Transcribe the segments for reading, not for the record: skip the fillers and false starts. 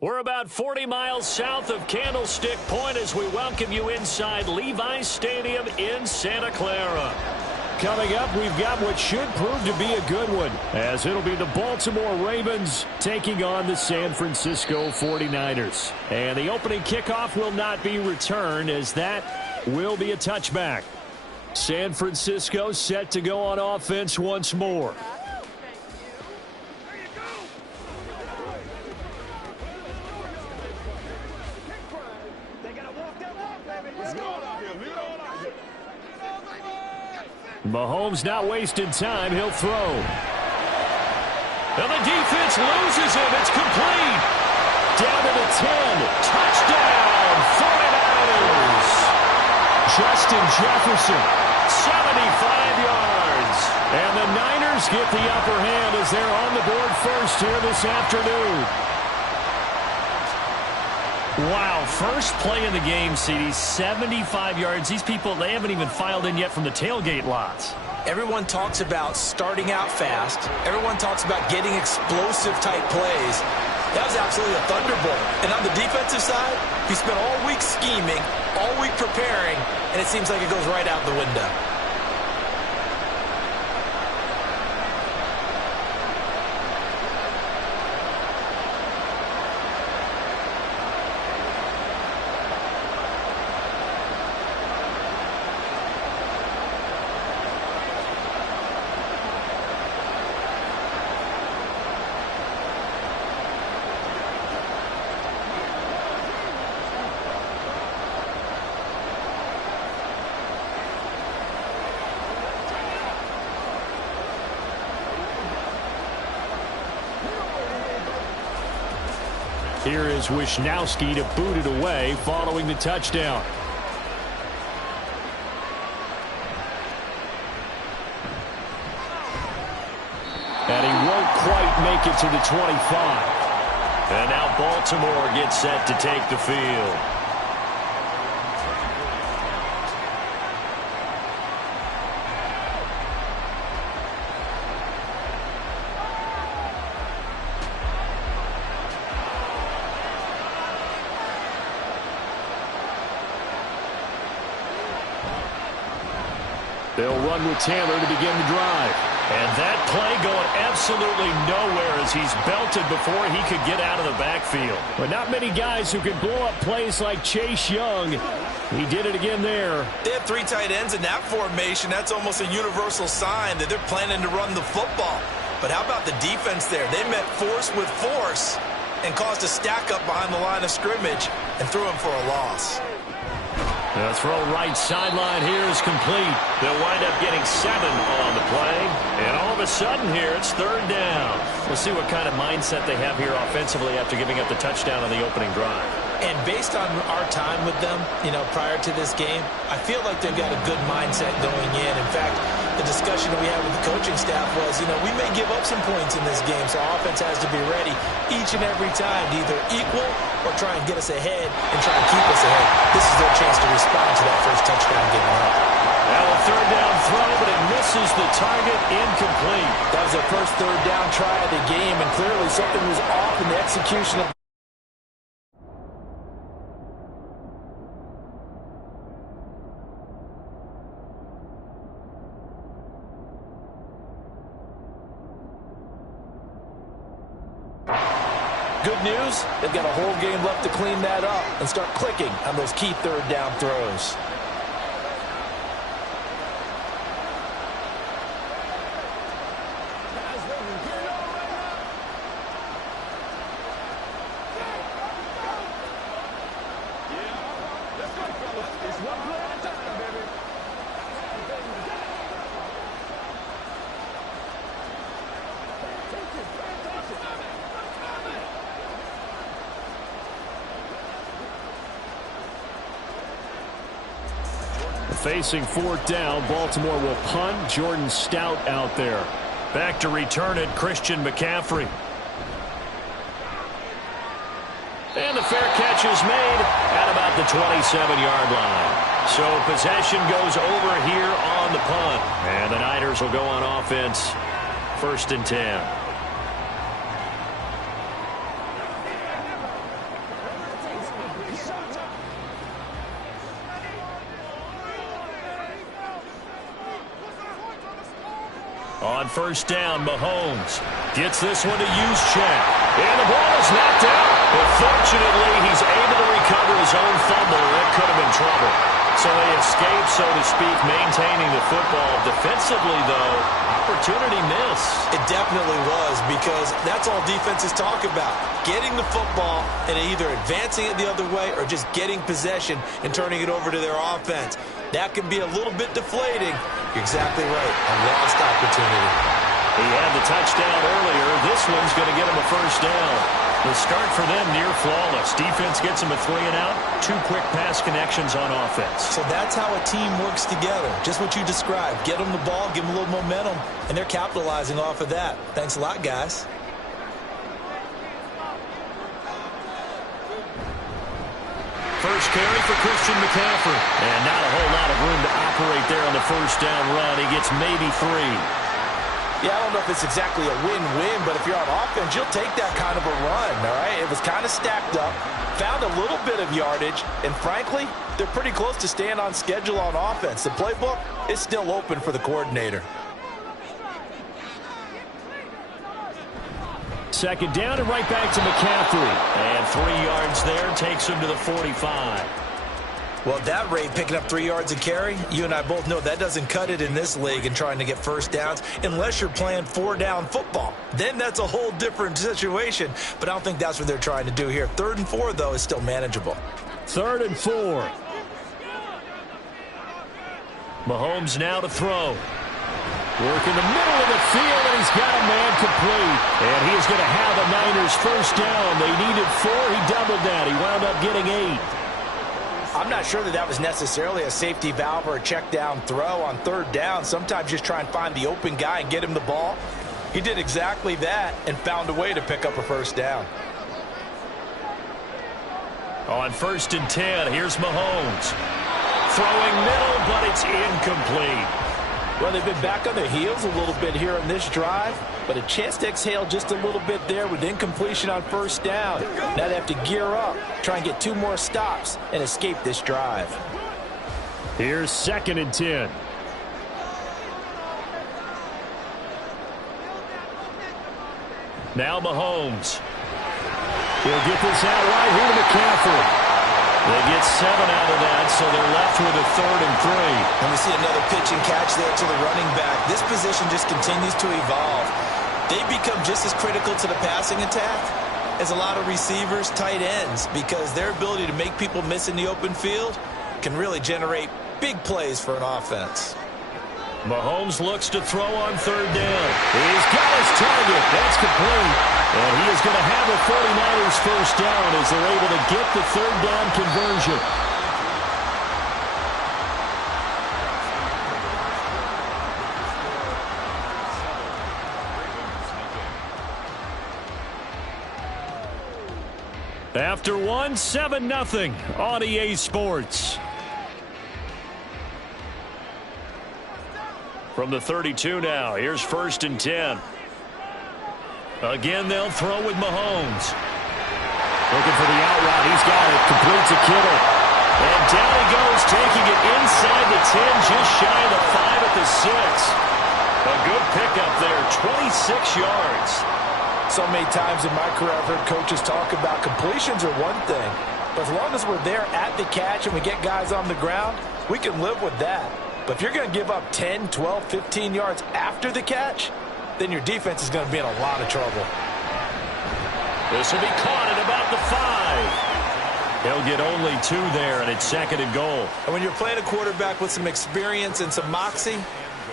We're about 40 miles south of Candlestick Point as we welcome you inside Levi's Stadium in Santa Clara. Coming up, we've got what should prove to be a good one, as it'll be the Baltimore Ravens taking on the San Francisco 49ers. And the opening kickoff will not be returned, as that will be a touchback. San Francisco set to go on offense once more. Mahomes not wasting time. He'll throw. And the defense loses him. It's complete. Down to the 10. Touchdown, 49ers. Justin Jefferson, 75 yards. And the Niners get the upper hand as they're on the board first here this afternoon. Wow, first play in the game, CD, 75 yards. These people, they haven't even filed in yet from the tailgate lots. Everyone talks about starting out fast. Everyone talks about getting explosive-type plays. That was absolutely a thunderbolt. And on the defensive side, he spent all week scheming, all week preparing, and it seems like it goes right out the window. Here is Wisnowski to boot it away following the touchdown. And he won't quite make it to the 25. And now Baltimore gets set to take the field. They'll run with Taylor to begin the drive. And that play going absolutely nowhere as he's belted before he could get out of the backfield. But not many guys who can blow up plays like Chase Young. He did it again there. They have three tight ends in that formation. That's almost a universal sign that they're planning to run the football. But how about the defense there? They met force with force and caused a stack up behind the line of scrimmage and threw him for a loss. The throw right sideline here is complete. They'll wind up getting 7 on the play. And all of a sudden here, it's third down. We'll see what kind of mindset they have here offensively after giving up the touchdown on the opening drive. And based on our time with them, prior to this game, I feel like they've got a good mindset going in. In fact, the discussion we had with the coaching staff was, we may give up some points in this game, so our offense has to be ready each and every time to either equal or try and get us ahead and try and keep us ahead. This is their chance to respond to that first touchdown given up. Now a third down throw, but it misses the target, incomplete. That was their first third down try of the game, and clearly something was off in the execution of Good news, they've got a whole game left to clean that up and start clicking on those key third down throws. Facing fourth down, Baltimore will punt. Jordan Stout out there. Back to return it, Christian McCaffrey. And the fair catch is made at about the 27-yard line. So possession goes over here on the punt. And the Niners will go on offense, 1st and 10. On first down, Mahomes gets this one to Juszczyk. And the ball is knocked out. But fortunately, he's able to recover his own fumble. That could have been trouble. So they escape, so to speak, maintaining the football. Defensively, though, opportunity miss. It definitely was, because that's all defenses talk about. Getting the football and either advancing it the other way or just getting possession and turning it over to their offense. That can be a little bit deflating. You're exactly right. A lost opportunity. He had the touchdown earlier. This one's going to get him a first down. The start for them near flawless. Defense gets them a 3-and-out. 2 quick pass connections on offense. So that's how a team works together. Just what you described. Get them the ball, give them a little momentum, and they're capitalizing off of that. Thanks a lot, guys. First carry for Christian McCaffrey. And not a whole lot of room to operate there on the first down run. He gets maybe 3. Yeah, I don't know if it's exactly a win-win, but if you're on offense, you'll take that kind of a run, all right? It was kind of stacked up, found a little bit of yardage, and frankly, they're pretty close to staying on schedule on offense. The playbook is still open for the coordinator. Second down and right back to McCaffrey. And 3 yards there takes him to the 45. Well, at that rate, picking up 3 yards a carry, you and I both know that doesn't cut it in this league and trying to get first downs unless you're playing 4-down football. Then that's a whole different situation, but I don't think that's what they're trying to do here. 3rd and 4, though, is still manageable. 3rd and 4. Mahomes now to throw. Work in the middle of the field, and he's got a man complete. And he's going to have a Niners first down. They needed 4. He doubled that. He wound up getting 8. I'm not sure that was necessarily a safety valve or a check down throw on 3rd down. Sometimes just try and find the open guy and get him the ball. He did exactly that and found a way to pick up a first down. On 1st and 10, here's Mahomes. Throwing middle, but it's incomplete. Well, they've been back on their heels a little bit here on this drive, but a chance to exhale just a little bit there with incompletion on 1st down. Now they have to gear up, try and get 2 more stops, and escape this drive. Here's 2nd and 10. Now Mahomes. He'll get this out right here to McCaffrey. They get 7 out of that, so they're left with a 3rd and 3. And we see another pitch and catch there to the running back. This position just continues to evolve. They become just as critical to the passing attack as a lot of receivers, tight ends, because their ability to make people miss in the open field can really generate big plays for an offense. Mahomes looks to throw on 3rd down. He's got his target. That's complete. And he is going to have a 49ers first down as they're able to get the 3rd down conversion. After 1, 7-0 on EA Sports. From the 32 now, here's 1st and 10. Again, they'll throw with Mahomes. Looking for the out route. He's got it. Complete to Kittle. And down he goes, taking it inside the 10, just shy of the 5 at the 6. A good pickup there, 26 yards. So many times in my career I've heard coaches talk about completions are one thing, but as long as we're there at the catch and we get guys on the ground, we can live with that. But if you're going to give up 10, 12, 15 yards after the catch, then your defense is going to be in a lot of trouble. This will be caught at about the 5. They'll get only 2 there, and it's 2nd and goal. And when you're playing a quarterback with some experience and some moxie,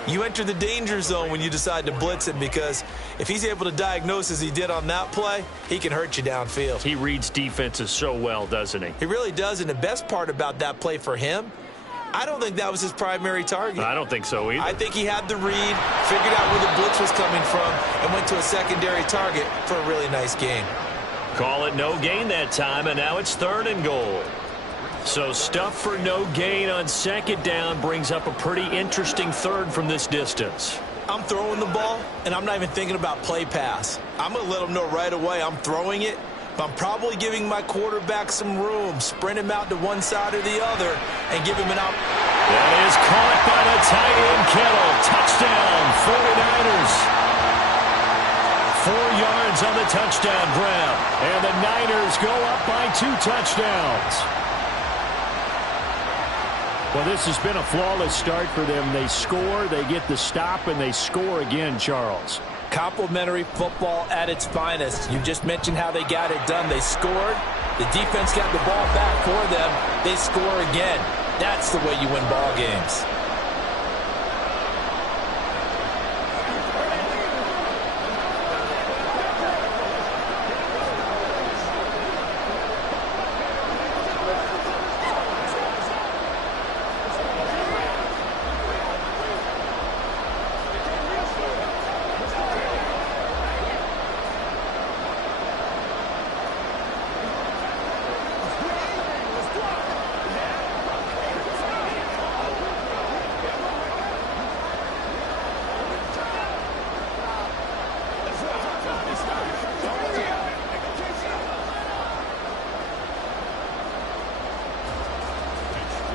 you enter the danger zone when you decide to blitz him, because if he's able to diagnose as he did on that play, he can hurt you downfield. He reads defenses so well, doesn't he? He really does, and the best part about that play for him, I don't think that was his primary target. I don't think so either. I think he had the read, figured out where the blitz was coming from, and went to a secondary target for a really nice gain. Call it no gain that time, and now it's 3rd and goal. So stuff for no gain on 2nd down brings up a pretty interesting 3rd from this distance. I'm throwing the ball, and I'm not even thinking about play pass. I'm going to let them know right away I'm throwing it I'm probably giving my quarterback some room. Sprint him out to one side or the other and give him an opportunity. That is caught by the tight end, Kittle. Touchdown, 49ers. 4 yards on the touchdown grab. And the Niners go up by 2 touchdowns. Well, this has been a flawless start for them. They score, they get the stop, and they score again, Charles. Complimentary football at its finest. You just mentioned how they got it done. They scored. The defense got the ball back for them. They score again. That's the way you win ball games.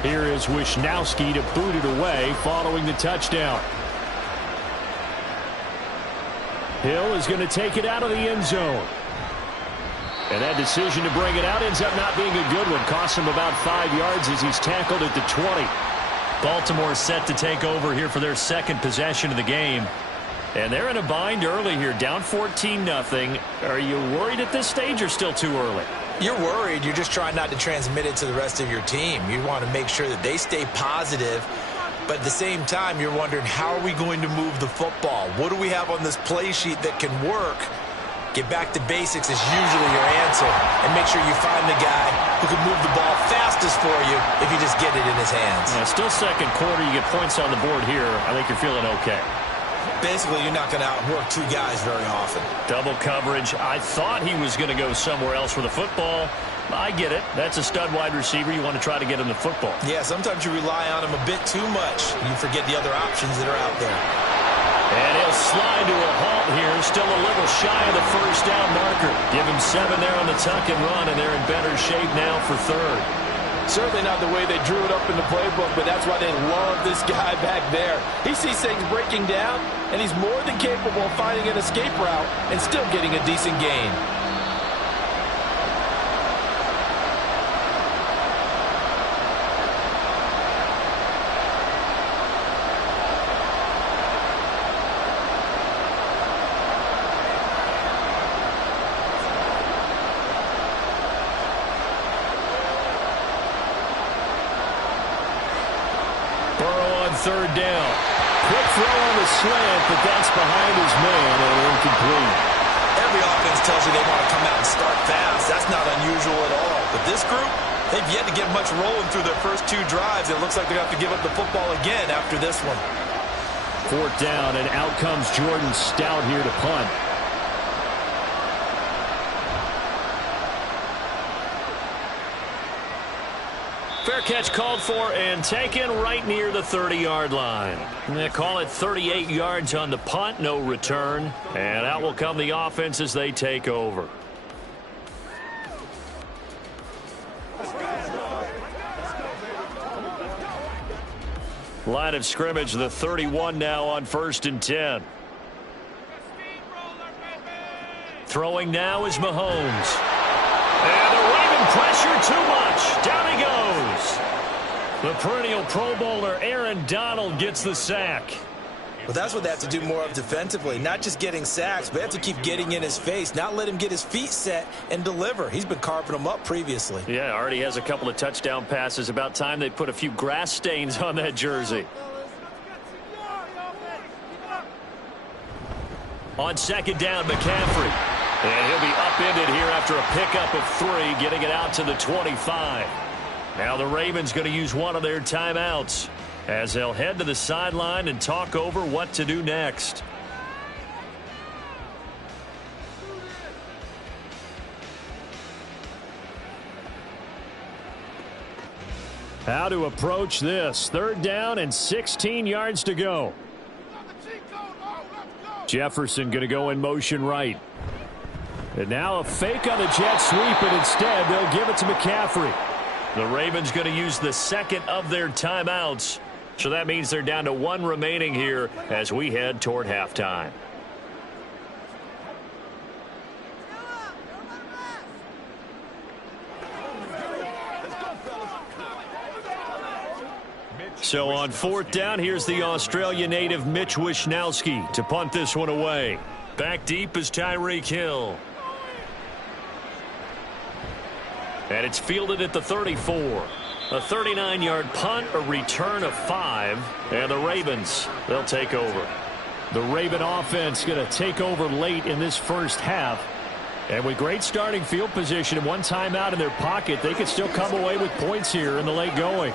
Here is Wisnowski to boot it away following the touchdown. Hill is going to take it out of the end zone. And that decision to bring it out ends up not being a good one. Costs him about 5 yards as he's tackled at the 20. Baltimore set to take over here for their second possession of the game. And they're in a bind early here, down 14-0. Are you worried at this stage or still too early? You're worried. You're just trying not to transmit it to the rest of your team. You want to make sure that they stay positive. But at the same time, you're wondering, how are we going to move the football? What do we have on this play sheet that can work? Get back to basics is usually your answer. And make sure you find the guy who can move the ball fastest for you if you just get it in his hands. Still second quarter. You get points on the board here. I think you're feeling okay. Basically, you're not going to outwork 2 guys very often. Double coverage. I thought he was going to go somewhere else with the football. I get it. That's a stud wide receiver. You want to try to get him the football. Yeah, sometimes you rely on him a bit too much. You forget the other options that are out there. And he'll slide to a halt here. Still a little shy of the first down marker. Give him 7 there on the tuck and run, and they're in better shape now for third. Certainly not the way they drew it up in the playbook, but that's why they love this guy back there. He sees things breaking down, and he's more than capable of finding an escape route and still getting a decent gain. Third down. Quick throw on the slant, but that's behind his man and incomplete. Every offense tells you they want to come out and start fast. That's not unusual at all. But this group, they've yet to get much rolling through their first 2 drives. It looks like they're going to have to give up the football again after this one. 4th down, and out comes Jordan Stout here to punt. Fair catch called for and taken right near the 30-yard line. They call it 38 yards on the punt, no return. And out will come the offense as they take over. Line of scrimmage, the 31 now on 1st and 10. Throwing now is Mahomes. And the Raven pressure too much. Down he goes. The perennial Pro Bowler Aaron Donald gets the sack. Well, that's what they have to do more of defensively. Not just getting sacks, but they have to keep getting in his face. Not let him get his feet set and deliver. He's been carving them up previously. Yeah, already has a couple of touchdown passes. About time they put a few grass stains on that jersey. On 2nd down, McCaffrey. And he'll be upended here after a pickup of 3, getting it out to the 25. Now the Ravens going to use one of their timeouts as they'll head to the sideline and talk over what to do next. How to approach this. 3rd down and 16 yards to go. Jefferson going to go in motion right. And now a fake on the jet sweep, and instead they'll give it to McCaffrey. The Ravens going to use the second of their timeouts. So that means they're down to one remaining here as we head toward halftime. So on fourth down, here's the Australia native Mitch Wishnowsky to punt this one away. Back deep is Tyreek Hill. And it's fielded at the 34. A 39-yard punt, a return of 5, and the Ravens, they'll take over. The Raven offense going to take over late in this first half. And with great starting field position and one timeout in their pocket, they could still come away with points here in the late going.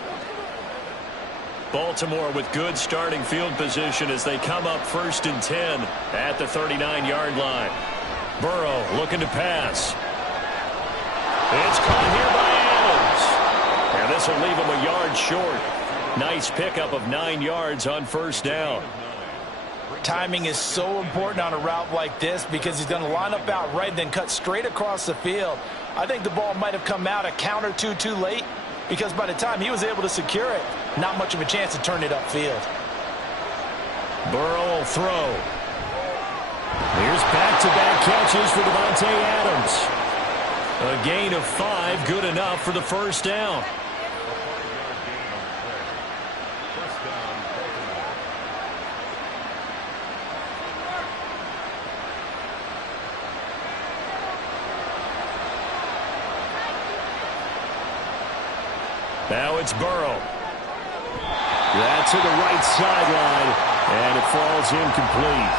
Baltimore with good starting field position as they come up 1st and 10 at the 39-yard line. Burrow looking to pass. It's caught here by Adams. And this will leave him a yard short. Nice pickup of 9 yards on 1st down. Timing is so important on a route like this because he's going to line up out right and then cut straight across the field. I think the ball might have come out a count or two too late, because by the time he was able to secure it, not much of a chance to turn it upfield. Burrow will throw. Here's back-to-back catches for Devontae Adams. A gain of 5, good enough for the 1st down. Now it's Burrow. That's to the right sideline, and it falls incomplete.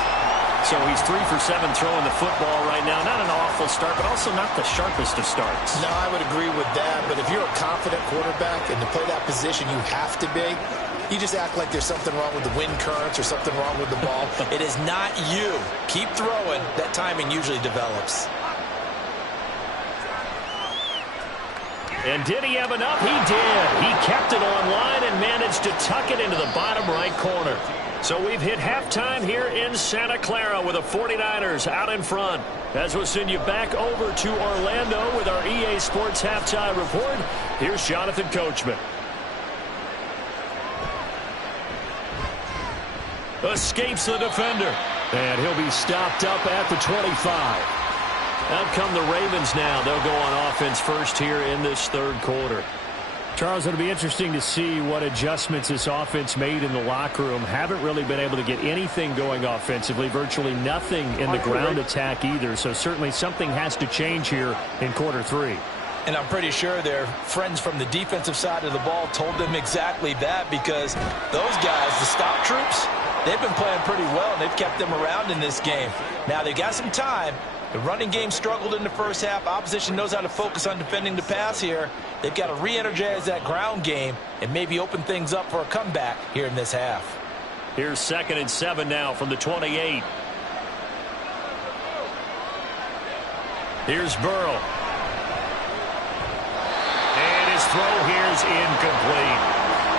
So he's 3 for 7 throwing the football right now. Not an awful start, but also not the sharpest of starts. No, I would agree with that, but if you're a confident quarterback and to play that position you have to be, you just act like there's something wrong with the wind currents or something wrong with the ball. It is not you. Keep throwing. That timing usually develops. And did he have enough? He did. He kept it on line and managed to tuck it into the bottom right corner. So we've hit halftime here in Santa Clara with the 49ers out in front. As we'll send you back over to Orlando with our EA Sports Halftime Report, here's Jonathan Coachman. Escapes the defender. And he'll be stopped up at the 25. Out come the Ravens now. They'll go on offense first here in this 3rd quarter. Charles, it'll be interesting to see what adjustments this offense made in the locker room. Haven't really been able to get anything going offensively, virtually nothing in the ground attack either. So certainly something has to change here in quarter 3. And I'm pretty sure their friends from the defensive side of the ball told them exactly that, because those guys, the stop troops, they've been playing pretty well, and they've kept them around in this game. Now they've got some time. The running game struggled in the first half. Opposition knows how to focus on defending the pass here. They've got to re-energize that ground game and maybe open things up for a comeback here in this half. Here's 2nd and 7 now from the 28. Here's Burrow. And his throw here's incomplete.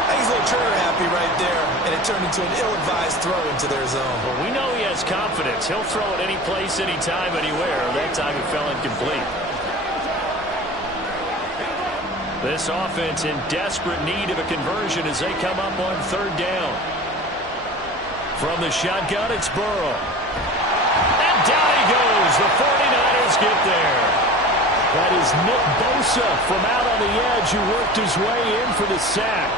He's a little trigger happy right there, and it turned into an ill-advised throw into their zone. Well, we know he has confidence. He'll throw it any place, anytime, anywhere. That time it fell incomplete. This offense in desperate need of a conversion as they come up on 3rd down. From the shotgun, it's Burrow. And down he goes. The 49ers get there. That is Nick Bosa from out on the edge who worked his way in for the sack.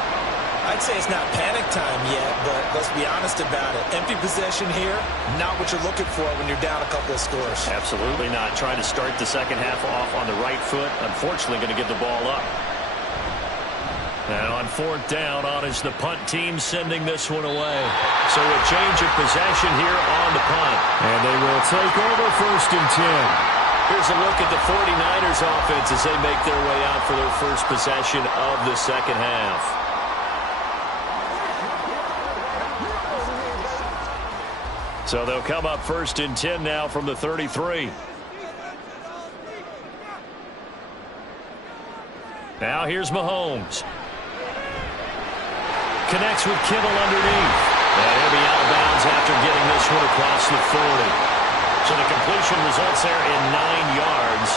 I'd say it's not panic time yet, but let's be honest about it. Empty possession here, not what you're looking for when you're down a couple of scores. Absolutely not. Trying to start the second half off on the right foot. Unfortunately, going to give the ball up. And on 4th down, on is the punt team sending this one away. So a change of possession here on the punt. And they will take over 1st and 10. Here's a look at the 49ers offense as they make their way out for their first possession of the second half. So they'll come up 1st and 10 now from the 33. Now here's Mahomes. Connects with Kittle underneath. And he'll be out of bounds after getting this one across the 40. So the completion results there in 9 yards.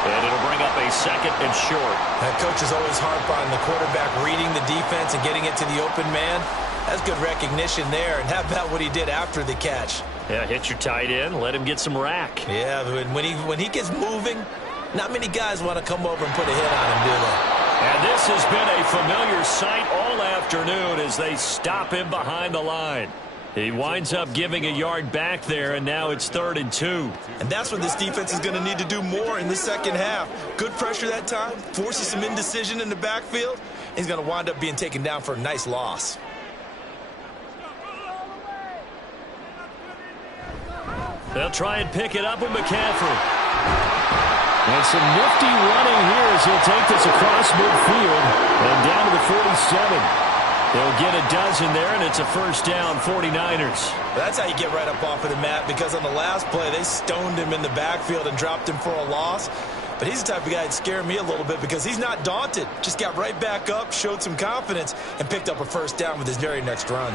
And it'll bring up a 2nd and short. That coach is always harp on the quarterback reading the defense and getting it to the open man. That's good recognition there. And how about what he did after the catch? Yeah, hit your tight end, let him get some rack. Yeah, when he gets moving, not many guys want to come over and put a hit on him, do they? And this has been a familiar sight all afternoon as they stop him behind the line. He winds up giving a yard back there, and now it's 3rd and 2. And that's what this defense is going to need to do more in the second half. Good pressure that time, forces some indecision in the backfield. He's going to wind up being taken down for a nice loss. They'll try and pick it up with McCaffrey. And some nifty running here as he'll take this across midfield and down to the 47. They'll get a dozen there, and it's a 1st down, 49ers. That's how you get right up off of the mat, because on the last play, they stoned him in the backfield and dropped him for a loss. But he's the type of guy that'd scare me a little bit because he's not daunted. Just got right back up, showed some confidence, and picked up a 1st down with his very next run.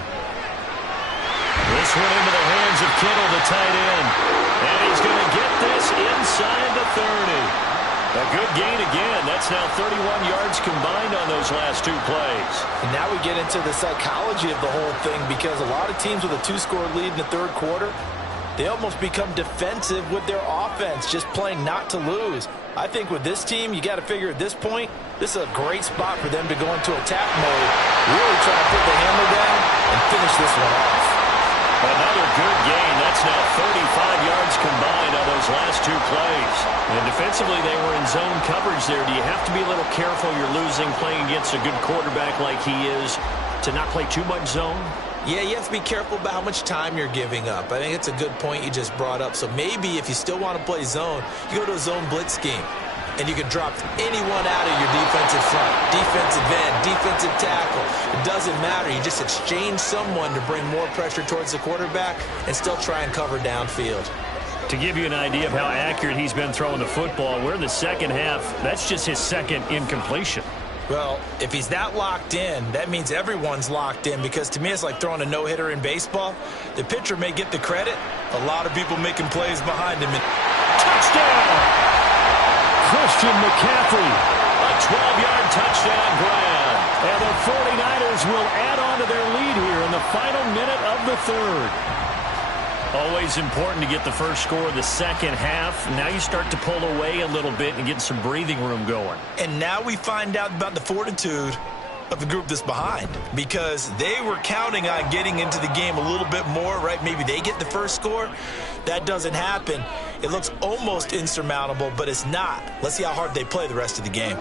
This one into the hands of Kittle, the tight end. And he's going to get this inside the 30. A good gain again. That's now 31 yards combined on those last 2 plays. And now we get into the psychology of the whole thing, because a lot of teams with a 2-score lead in the 3rd quarter, they almost become defensive with their offense, just playing not to lose. I think with this team, you got to figure at this point, this is a great spot for them to go into attack mode, really try to put the hammer down and finish this one off. Another good gain. That's now 35 yards combined on those last 2 plays. And defensively, they were in zone coverage there. Do you have to be a little careful? You're losing playing against a good quarterback like he is to not play too much zone? Yeah, you have to be careful about how much time you're giving up. I think it's a good point you just brought up. So maybe if you still want to play zone, you go to a zone blitz scheme. And you can drop anyone out of your defensive front, defensive end, defensive tackle. It doesn't matter. You just exchange someone to bring more pressure towards the quarterback and still try and cover downfield. To give you an idea of how accurate he's been throwing the football, we're in the second half. That's just his 2nd incompletion. Well, if he's that locked in, that means everyone's locked in, because to me it's like throwing a no-hitter in baseball. The pitcher may get the credit. A lot of people making plays behind him. Touchdown! Christian McCaffrey. A 12-yard touchdown grab. And the 49ers will add on to their lead here in the final minute of the 3rd. Always important to get the first score of the second half. Now you start to pull away a little bit and get some breathing room going. And now we find out about the fortitude of the group that's behind, because they were counting on getting into the game a little bit more, right? Maybe they get the first score. That doesn't happen. It looks almost insurmountable, but it's not. Let's see how hard they play the rest of the game.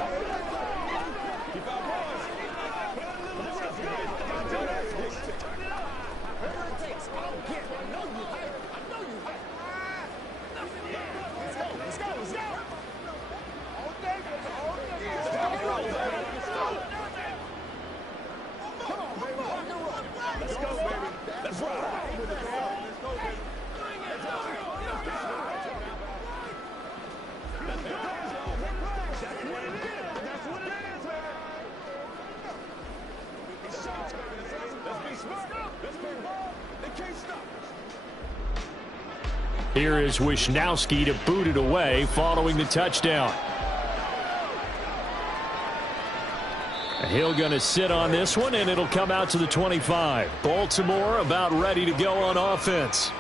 Here is Wisnowski to boot it away following the touchdown. Hill going to sit on this one, and it'll come out to the 25. Baltimore about ready to go on offense.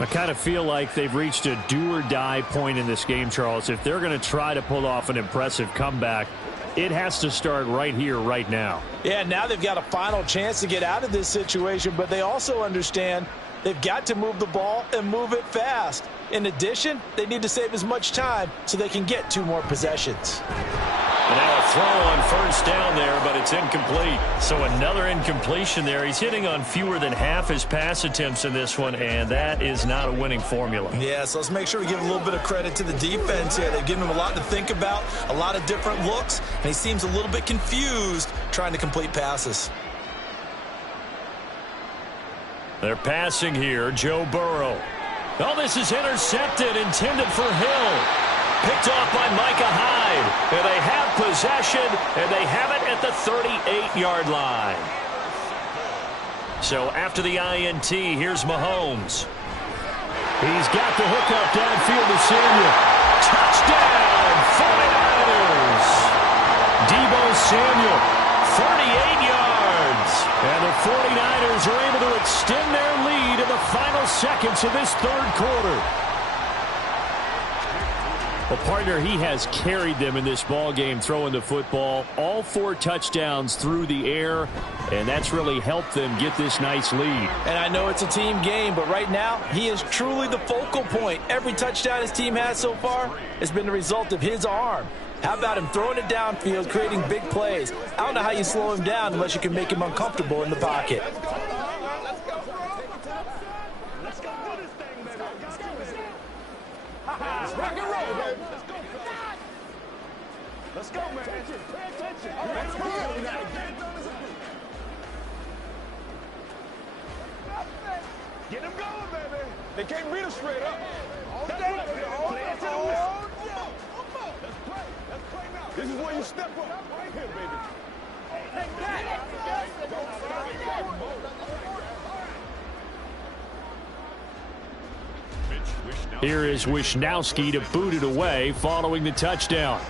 I kind of feel like they've reached a do-or-die point in this game, Charles. If they're going to try to pull off an impressive comeback, it has to start right here, right now. Yeah, now they've got a final chance to get out of this situation, but they also understand they've got to move the ball and move it fast. In addition, they need to save as much time so they can get 2 more possessions. And now a throw on first down there, but it's incomplete. So another incompletion there. He's hitting on fewer than half his pass attempts in this one, and that is not a winning formula. Yeah, so let's make sure we give a little bit of credit to the defense here. They've given him a lot to think about, a lot of different looks, and he seems a little bit confused trying to complete passes. They're passing here, Joe Burrow. Oh, this is intercepted, intended for Hill. Picked off by Micah Hyde. And they have possession, and they have it at the 38-yard line. So after the INT, here's Mahomes. He's got the hookup downfield to Samuel. Touchdown, 49ers. Deebo Samuel, 38 yards. And the 49ers are able to extend their lead in the final seconds of this third quarter. Well, partner, he has carried them in this ball game throwing the football. All 4 touchdowns through the air, and that's really helped them get this nice lead. And I know it's a team game, but right now, he is truly the focal point. Every touchdown his team has so far has been the result of his arm. How about him throwing it downfield, creating big plays? I don't know how you slow him down unless you can make him uncomfortable in the pocket. Rock and roll, baby. Let's go, man. Pay attention. Let's go. Get them going, baby. They can't beat us straight up. All day. Play it to the whistle. Let's play. Let's play now. This is where you step up. Right here, baby. Take that. Here is Wisnowski to boot it away following the touchdown.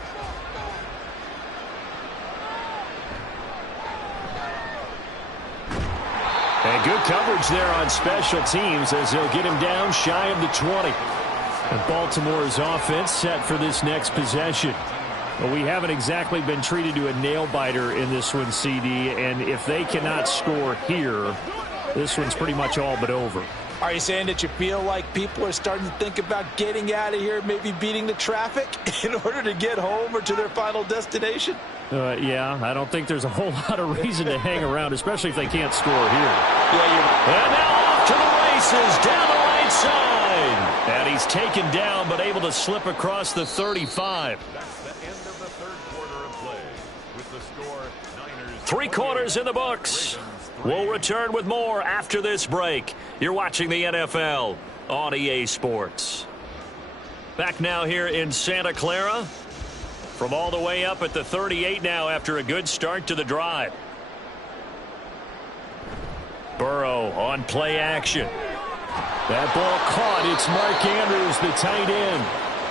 And good coverage there on special teams as they'll get him down shy of the 20. And Baltimore's offense set for this next possession. Well, we haven't exactly been treated to a nail-biter in this one, CD, and if they cannot score here, this one's pretty much all but over. Are you saying that you feel like people are starting to think about getting out of here, maybe beating the traffic in order to get home or to their final destination? Yeah, I don't think there's a whole lot of reason to hang around, especially if they can't score here. Yeah, and now off to the races down the right side. And he's taken down but able to slip across the 35. That's the end of the third quarter of play. With the score, Niners 3 quarters in the books. We'll return with more after this break. You're watching the NFL on EA Sports. Back now here in Santa Clara. From all the way up at the 38 now after a good start to the drive. Burrow on play action. That ball caught. It's Mark Andrews, the tight end.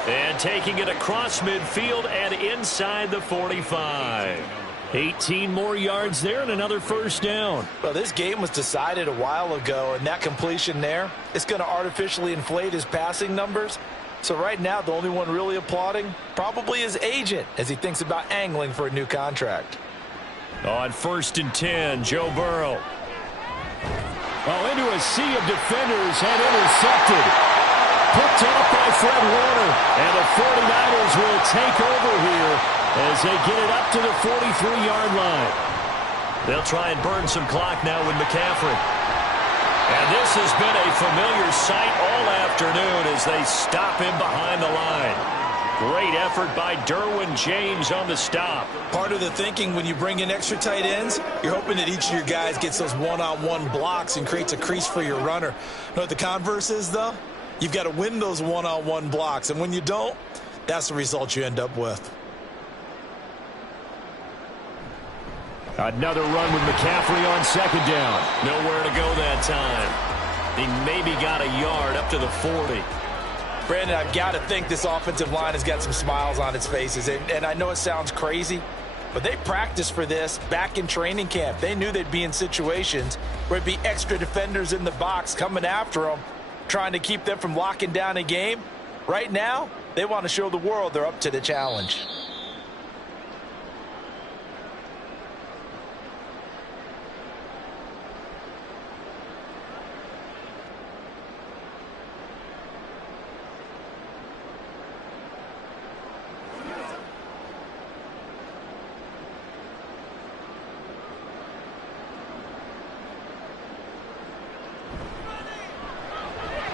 And taking it across midfield and inside the 45. 18 more yards there and another first down. Well, this game was decided a while ago, and that completion there is going to artificially inflate his passing numbers. So right now, the only one really applauding probably his agent as he thinks about angling for a new contract. On 1st and 10, Joe Burrow. Oh, into a sea of defenders and intercepted. Picked off by Fred Warner. And the 49ers will take over here as they get it up to the 43-yard line. They'll try and burn some clock now with McCaffrey. And this has been a familiar sight all afternoon as they stop him behind the line. Great effort by Derwin James on the stop. Part of the thinking when you bring in extra tight ends, you're hoping that each of your guys gets those one-on-one blocks and creates a crease for your runner. You know what the converse is, though? You've got to win those one-on-one blocks, and when you don't, that's the result you end up with. Another run with McCaffrey on 2nd down. Nowhere to go that time. He maybe got a yard up to the 40. Brandon, I've got to think this offensive line has got some smiles on its faces. And I know it sounds crazy, but they practiced for this back in training camp. They knew they'd be in situations where it'd be extra defenders in the box coming after them, trying to keep them from locking down a game. Right now, they want to show the world they're up to the challenge.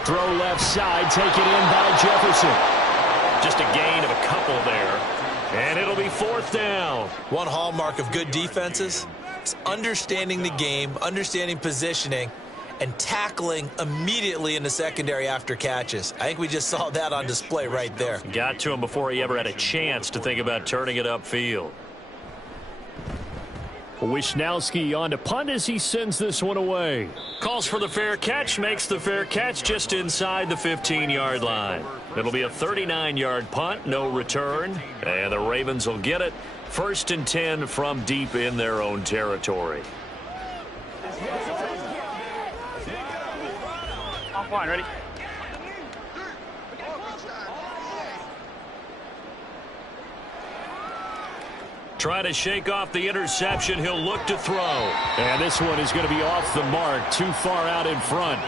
Throw left side, taken in by Jefferson. Just a gain of a couple there. And it'll be 4th down. One hallmark of good defenses is understanding the game, understanding positioning, and tackling immediately in the secondary after catches. I think we just saw that on display right there. Got to him before he ever had a chance to think about turning it upfield. Wishnowski on to punt as he sends this one away. Calls for the fair catch, makes the fair catch just inside the 15-yard line. It'll be a 39-yard punt, no return, and the Ravens will get it. 1st and 10 from deep in their own territory. Offline, ready? Try to shake off the interception. He'll look to throw. And this one is going to be off the mark, too far out in front.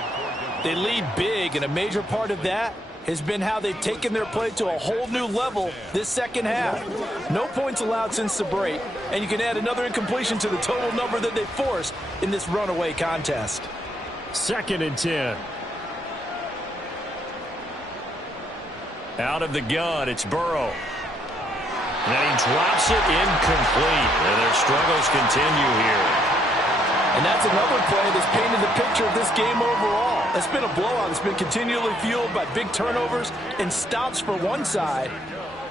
They lead big, and a major part of that has been how they've taken their play to a whole new level this second half. No points allowed since the break, and you can add another incompletion to the total number that they forced in this runaway contest. 2nd and 10. Out of the gun, it's Burrow. And he drops it incomplete, and their struggles continue here. And that's another play that's painted the picture of this game overall. It's been a blowout. It's been continually fueled by big turnovers and stops for one side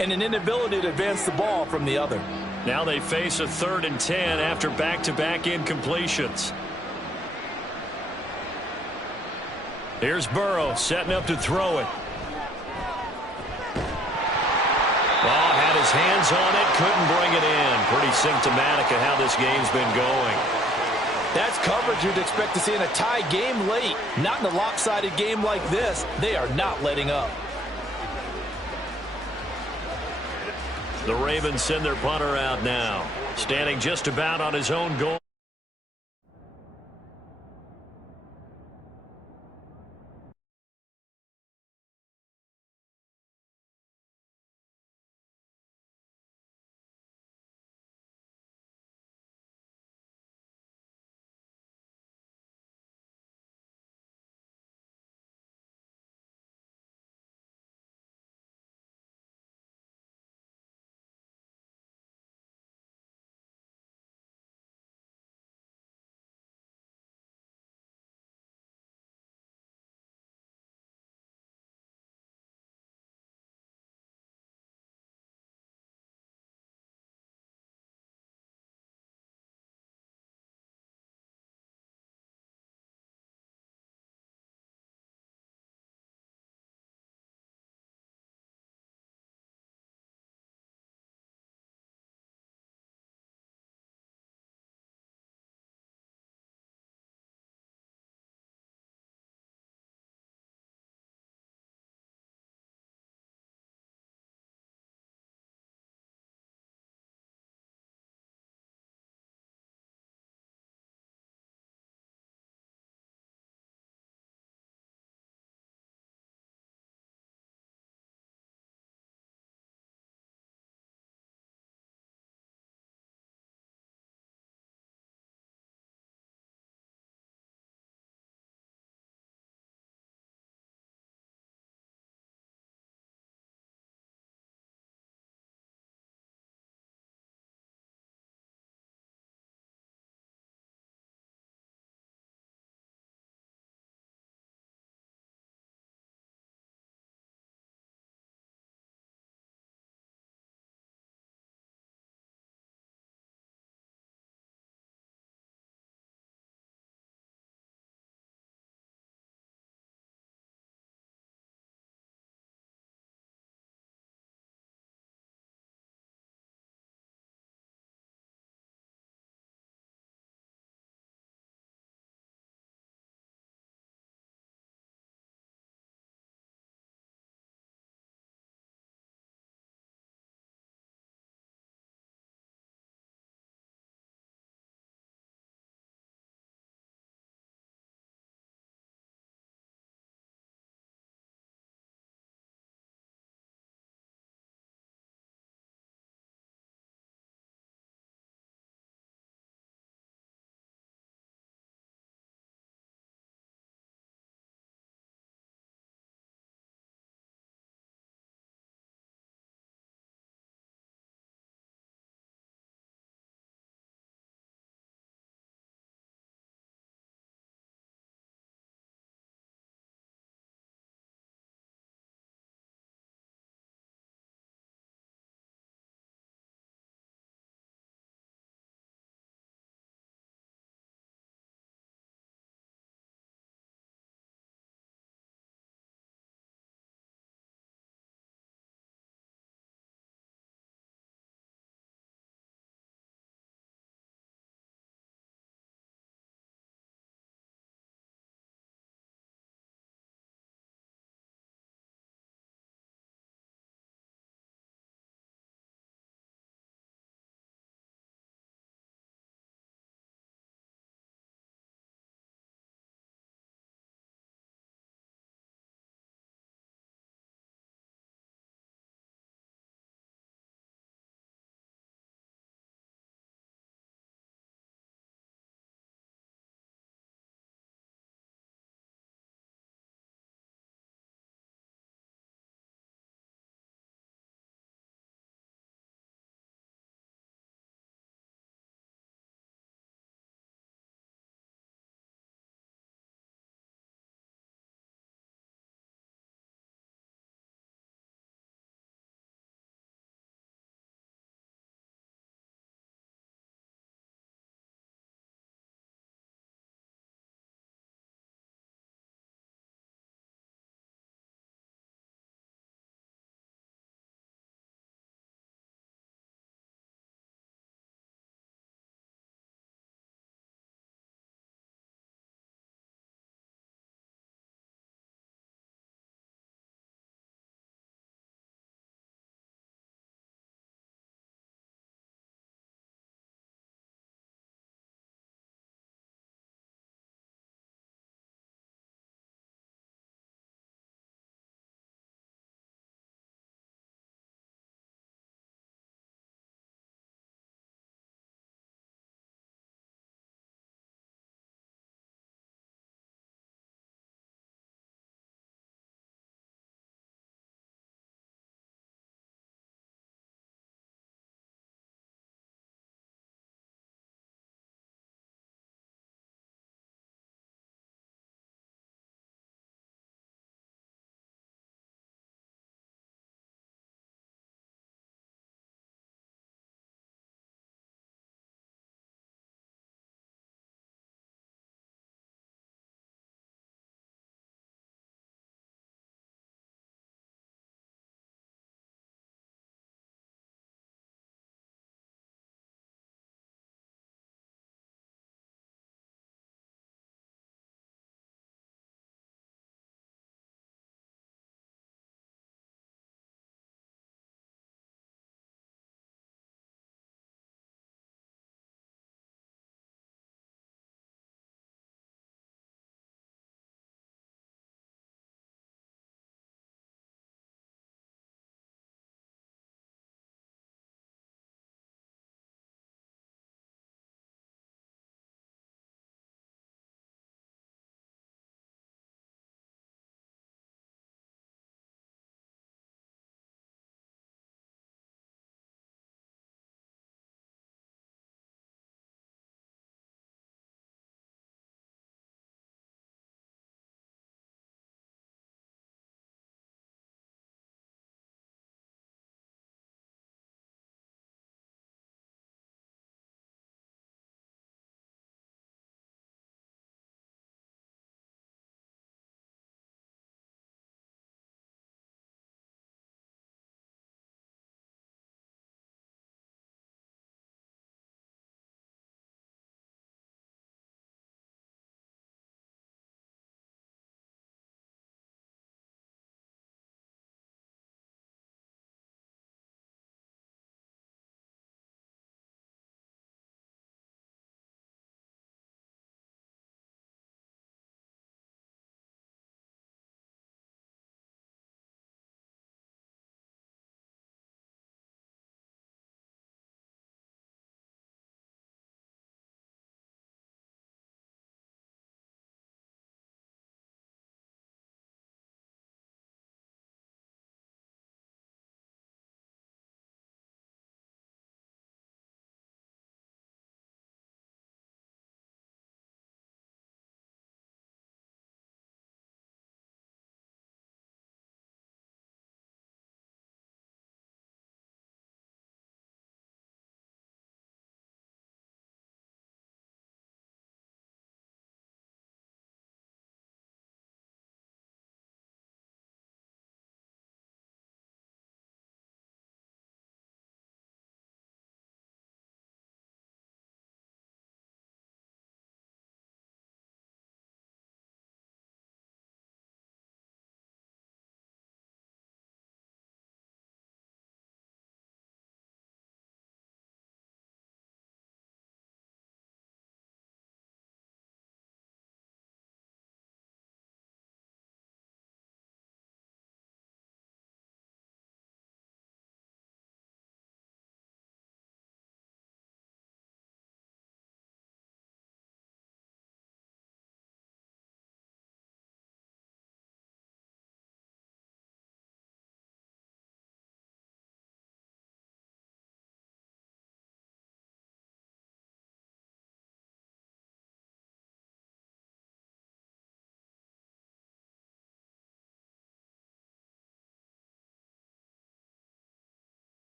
and an inability to advance the ball from the other. Now they face a 3rd and 10 after back-to-back incompletions. Here's Burrow setting up to throw it. Ball had his hands on it, couldn't bring it in. Pretty symptomatic of how this game's been going. That's coverage you'd expect to see in a tie game late. Not in a lopsided game like this. They are not letting up. The Ravens send their punter out now, standing just about on his own goal.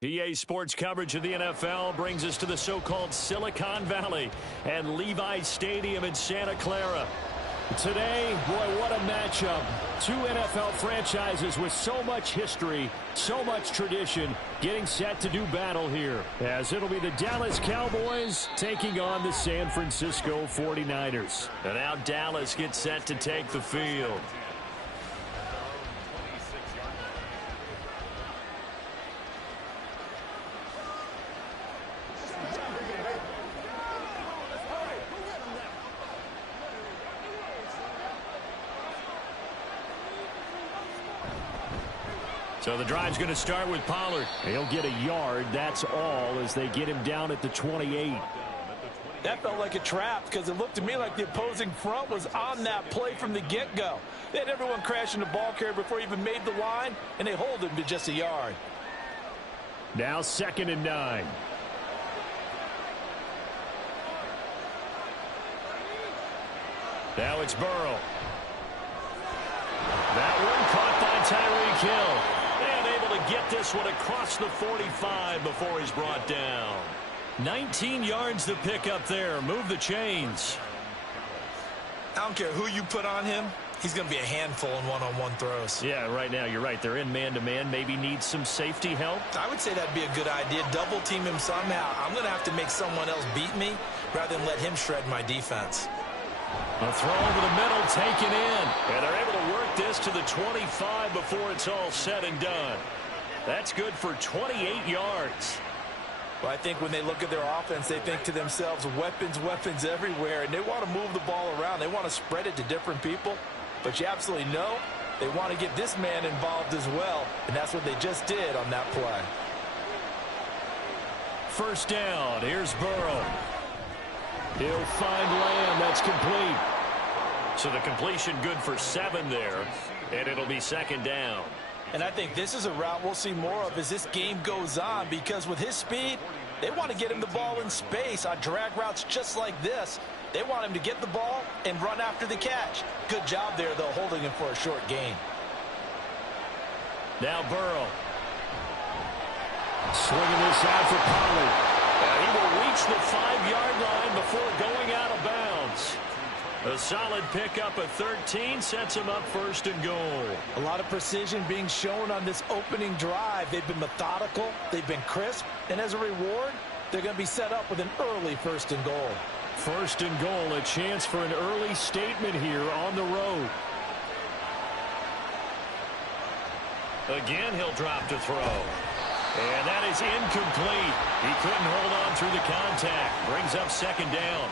PA Sports coverage of the NFL brings us to the so-called Silicon Valley and Levi's Stadium in Santa Clara. Today, boy, what a matchup. Two NFL franchises with so much history, so much tradition, getting set to do battle here. As it'll be the Dallas Cowboys taking on the San Francisco 49ers. And now Dallas gets set to take the field. So the drive's going to start with Pollard. He'll get a yard, that's all, as they get him down at the 28. That felt like a trap because it looked to me like the opposing front was on that play from the get-go. They had everyone crashing the ball carrier before he even made the line, and they hold him to just a yard. Now 2nd and 9. Now it's Burrow. That one caught by Tyreek Hill. And able to get this one across the 45 before he's brought down. 19 yards to pick up there. Move the chains. I don't care who you put on him. He's going to be a handful in one-on-one throws. Yeah, right now you're right. They're in man-to-man. Maybe needs some safety help. I would say that'd be a good idea. Double team him somehow. I'm going to have to make someone else beat me rather than let him shred my defense. A throw over the middle, taken in. And they're able to work this to the 25 before it's all said and done. That's good for 28 yards. Well, I think when they look at their offense, they think to themselves, weapons, weapons everywhere. And they want to move the ball around. They want to spread it to different people. But you absolutely know they want to get this man involved as well. And that's what they just did on that play. First down. Here's Burrow. He'll find Lamb. That's complete. So the completion good for 7 there, and it'll be 2nd down. And I think this is a route we'll see more of as this game goes on, because with his speed, they want to get him the ball in space on drag routes just like this. They want him to get the ball and run after the catch. Good job there, though, holding him for a short gain. Now Burrow. Swinging this out for Pollard. He will reach the 5-yard line before going out of bounds. A solid pickup of 13 sets him up 1st and goal. A lot of precision being shown on this opening drive. They've been methodical, they've been crisp, and as a reward, they're going to be set up with an early 1st and goal. 1st and goal, a chance for an early statement here on the road. Again, he'll drop to throw. And that is incomplete. He couldn't hold on through the contact. Brings up 2nd down.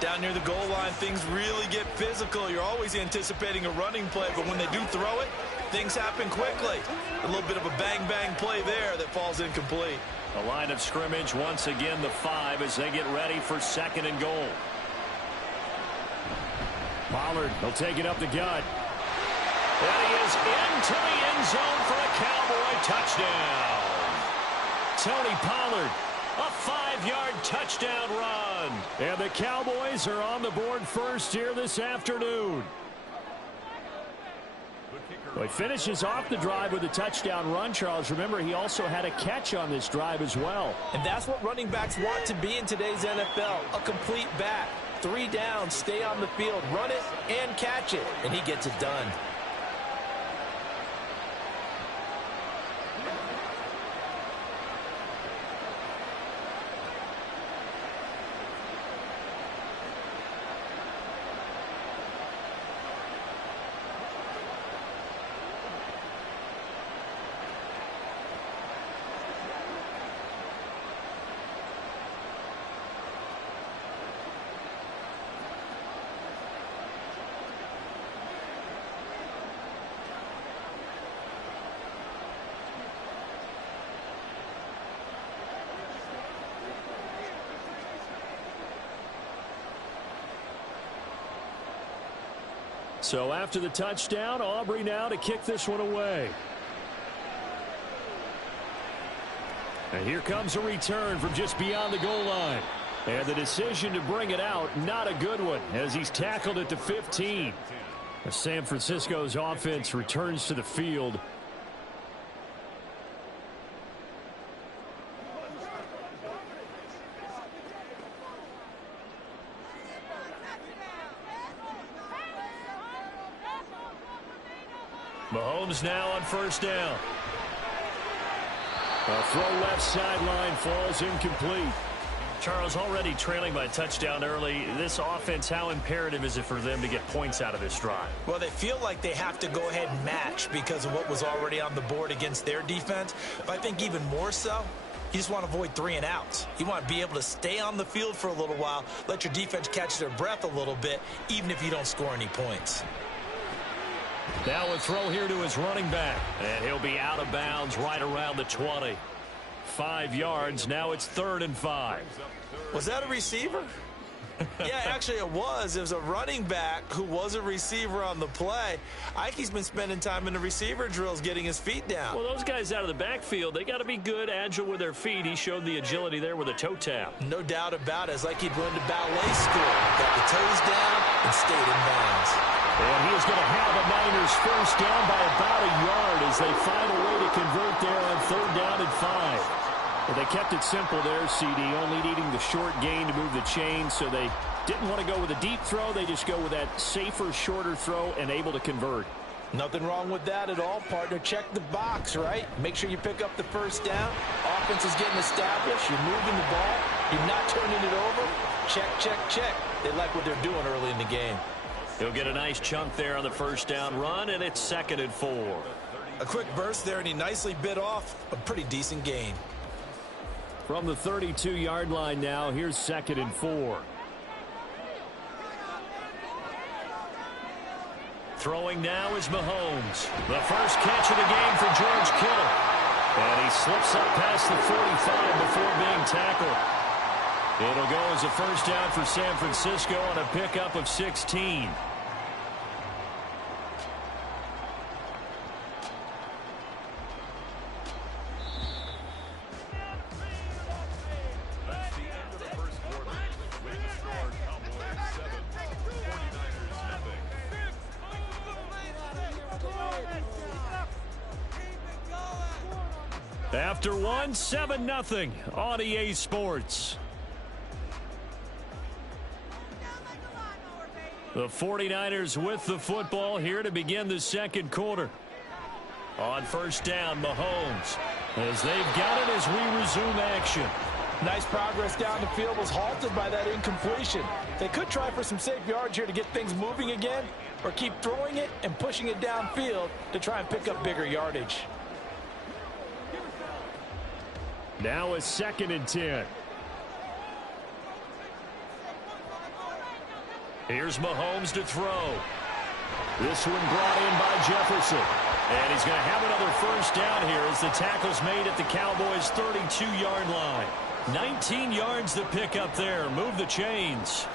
Down near the goal line, things really get physical. You're always anticipating a running play, but when they do throw it, things happen quickly. A little bit of a bang-bang play there that falls incomplete. A line of scrimmage, once again, the 5 as they get ready for 2nd and goal. Pollard, he'll take it up the gut. And he is into the end zone for a Cowboy touchdown. Tony Pollard, a 5-yard touchdown run. And the Cowboys are on the board first here this afternoon. Well, he finishes off the drive with a touchdown run, Charles. Remember, he also had a catch on this drive as well. And that's what running backs want to be in today's NFL, a complete back. 3 downs, stay on the field, run it, and catch it. And he gets it done. So after the touchdown, Aubrey now to kick this one away. And here comes a return from just beyond the goal line. And the decision to bring it out, not a good one, as he's tackled at the 15. As San Francisco's offense returns to the field. Mahomes now on first down. A throw left sideline falls incomplete. Charles, already trailing by a touchdown early. This offense, how imperative is it for them to get points out of this drive? Well, they feel like they have to go ahead and match because of what was already on the board against their defense. But I think even more so, you just want to avoid 3 and outs. You want to be able to stay on the field for a little while, let your defense catch their breath a little bit, even if you don't score any points. Now a throw here to his running back. And he'll be out of bounds right around the 20. 5 yards. Now it's 3rd and 5. Was that a receiver? Yeah, actually it was. It was a running back who was a receiver on the play. I think he's been spending time in the receiver drills getting his feet down. Well, those guys out of the backfield, they got to be good, agile with their feet. He showed the agility there with a toe tap. No doubt about it. It's like he'd went to ballet school. Got the toes down and stayed in bounds. And he is going to have a Niners first down by about a yard as they find a way to convert there on 3rd down and 5. Well, they kept it simple there, CD, only needing the short gain to move the chain, so they didn't want to go with a deep throw. They just go with that safer, shorter throw and able to convert. Nothing wrong with that at all, partner. Check the box, right? Make sure you pick up the first down. Offense is getting established. You're moving the ball. You're not turning it over. Check, check, check. They like what they're doing early in the game. He'll get a nice chunk there on the first down run, and it's 2nd and 4. A quick burst there, and he nicely bit off a pretty decent gain. From the 32-yard line now, here's 2nd and 4. Throwing now is Mahomes. The first catch of the game for George Kittle. And he slips up past the 45 before being tackled. It'll go as a first down for San Francisco on a pickup of 16. After one, 7-0 on EA Sports. The 49ers with the football here to begin the 2nd quarter. On first down, Mahomes, as they've got it as we resume action. Nice progress down the field was halted by that incompletion. They could try for some safe yards here to get things moving again, or keep throwing it and pushing it downfield to try and pick up bigger yardage. Now a 2nd and 10. Here's Mahomes to throw. This one brought in by Jefferson. And he's going to have another first down here as the tackle's made at the Cowboys' 32-yard line. 19 yards to pick up there. Move the chains.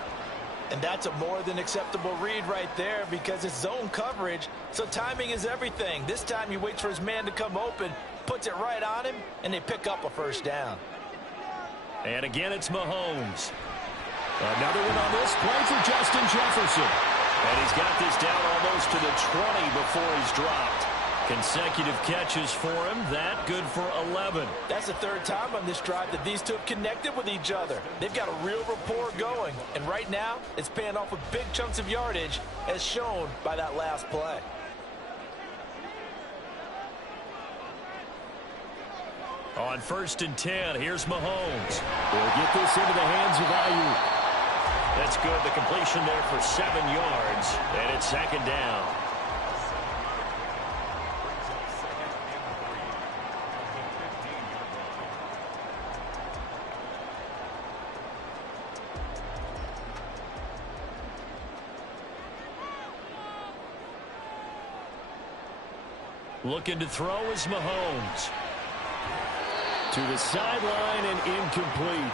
And that's a more than acceptable read right there because it's zone coverage, so timing is everything. This time he waits for his man to come open, puts it right on him, and they pick up a first down. And again, it's Mahomes. Another one on this play for Justin Jefferson. And he's got this down almost to the 20 before he's dropped. Consecutive catches for him. That good for 11. That's the 3rd time on this drive that these two have connected with each other. They've got a real rapport going. And right now, it's paying off with big chunks of yardage, as shown by that last play. On 1st and 10, here's Mahomes. They'll get this into the hands of Ayuk. That's good. The completion there for 7 yards. And it's 2nd down. Looking to throw is Mahomes. To the sideline and incomplete.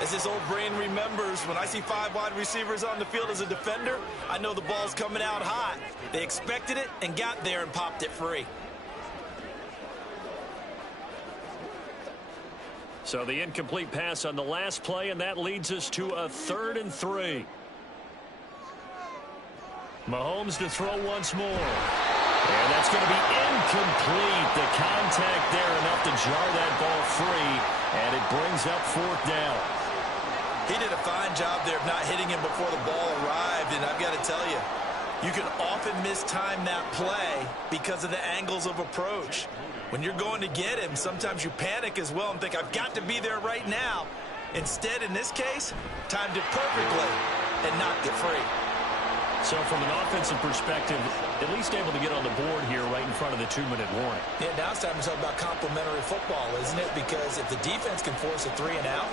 As his old brain remembers, when I see 5 wide receivers on the field as a defender, I know the ball's coming out hot. They expected it and got there and popped it free. So the incomplete pass on the last play, and that leads us to a 3rd and 3. Mahomes to throw once more. And that's going to be incomplete. The contact there enough to jar that ball free, and it brings up 4th down. He did a fine job there of not hitting him before the ball arrived, and I've got to tell you, You can often mistime that play because of the angles of approach. When you're going to get him, sometimes you panic as well and think, I've got to be there right now. Instead, in this case, timed it perfectly and knocked it free. So from an offensive perspective, at least able to get on the board here right in front of the 2-minute warning. Yeah, now it's time to talk about complementary football, isn't it? Because if the defense can force a 3 and out,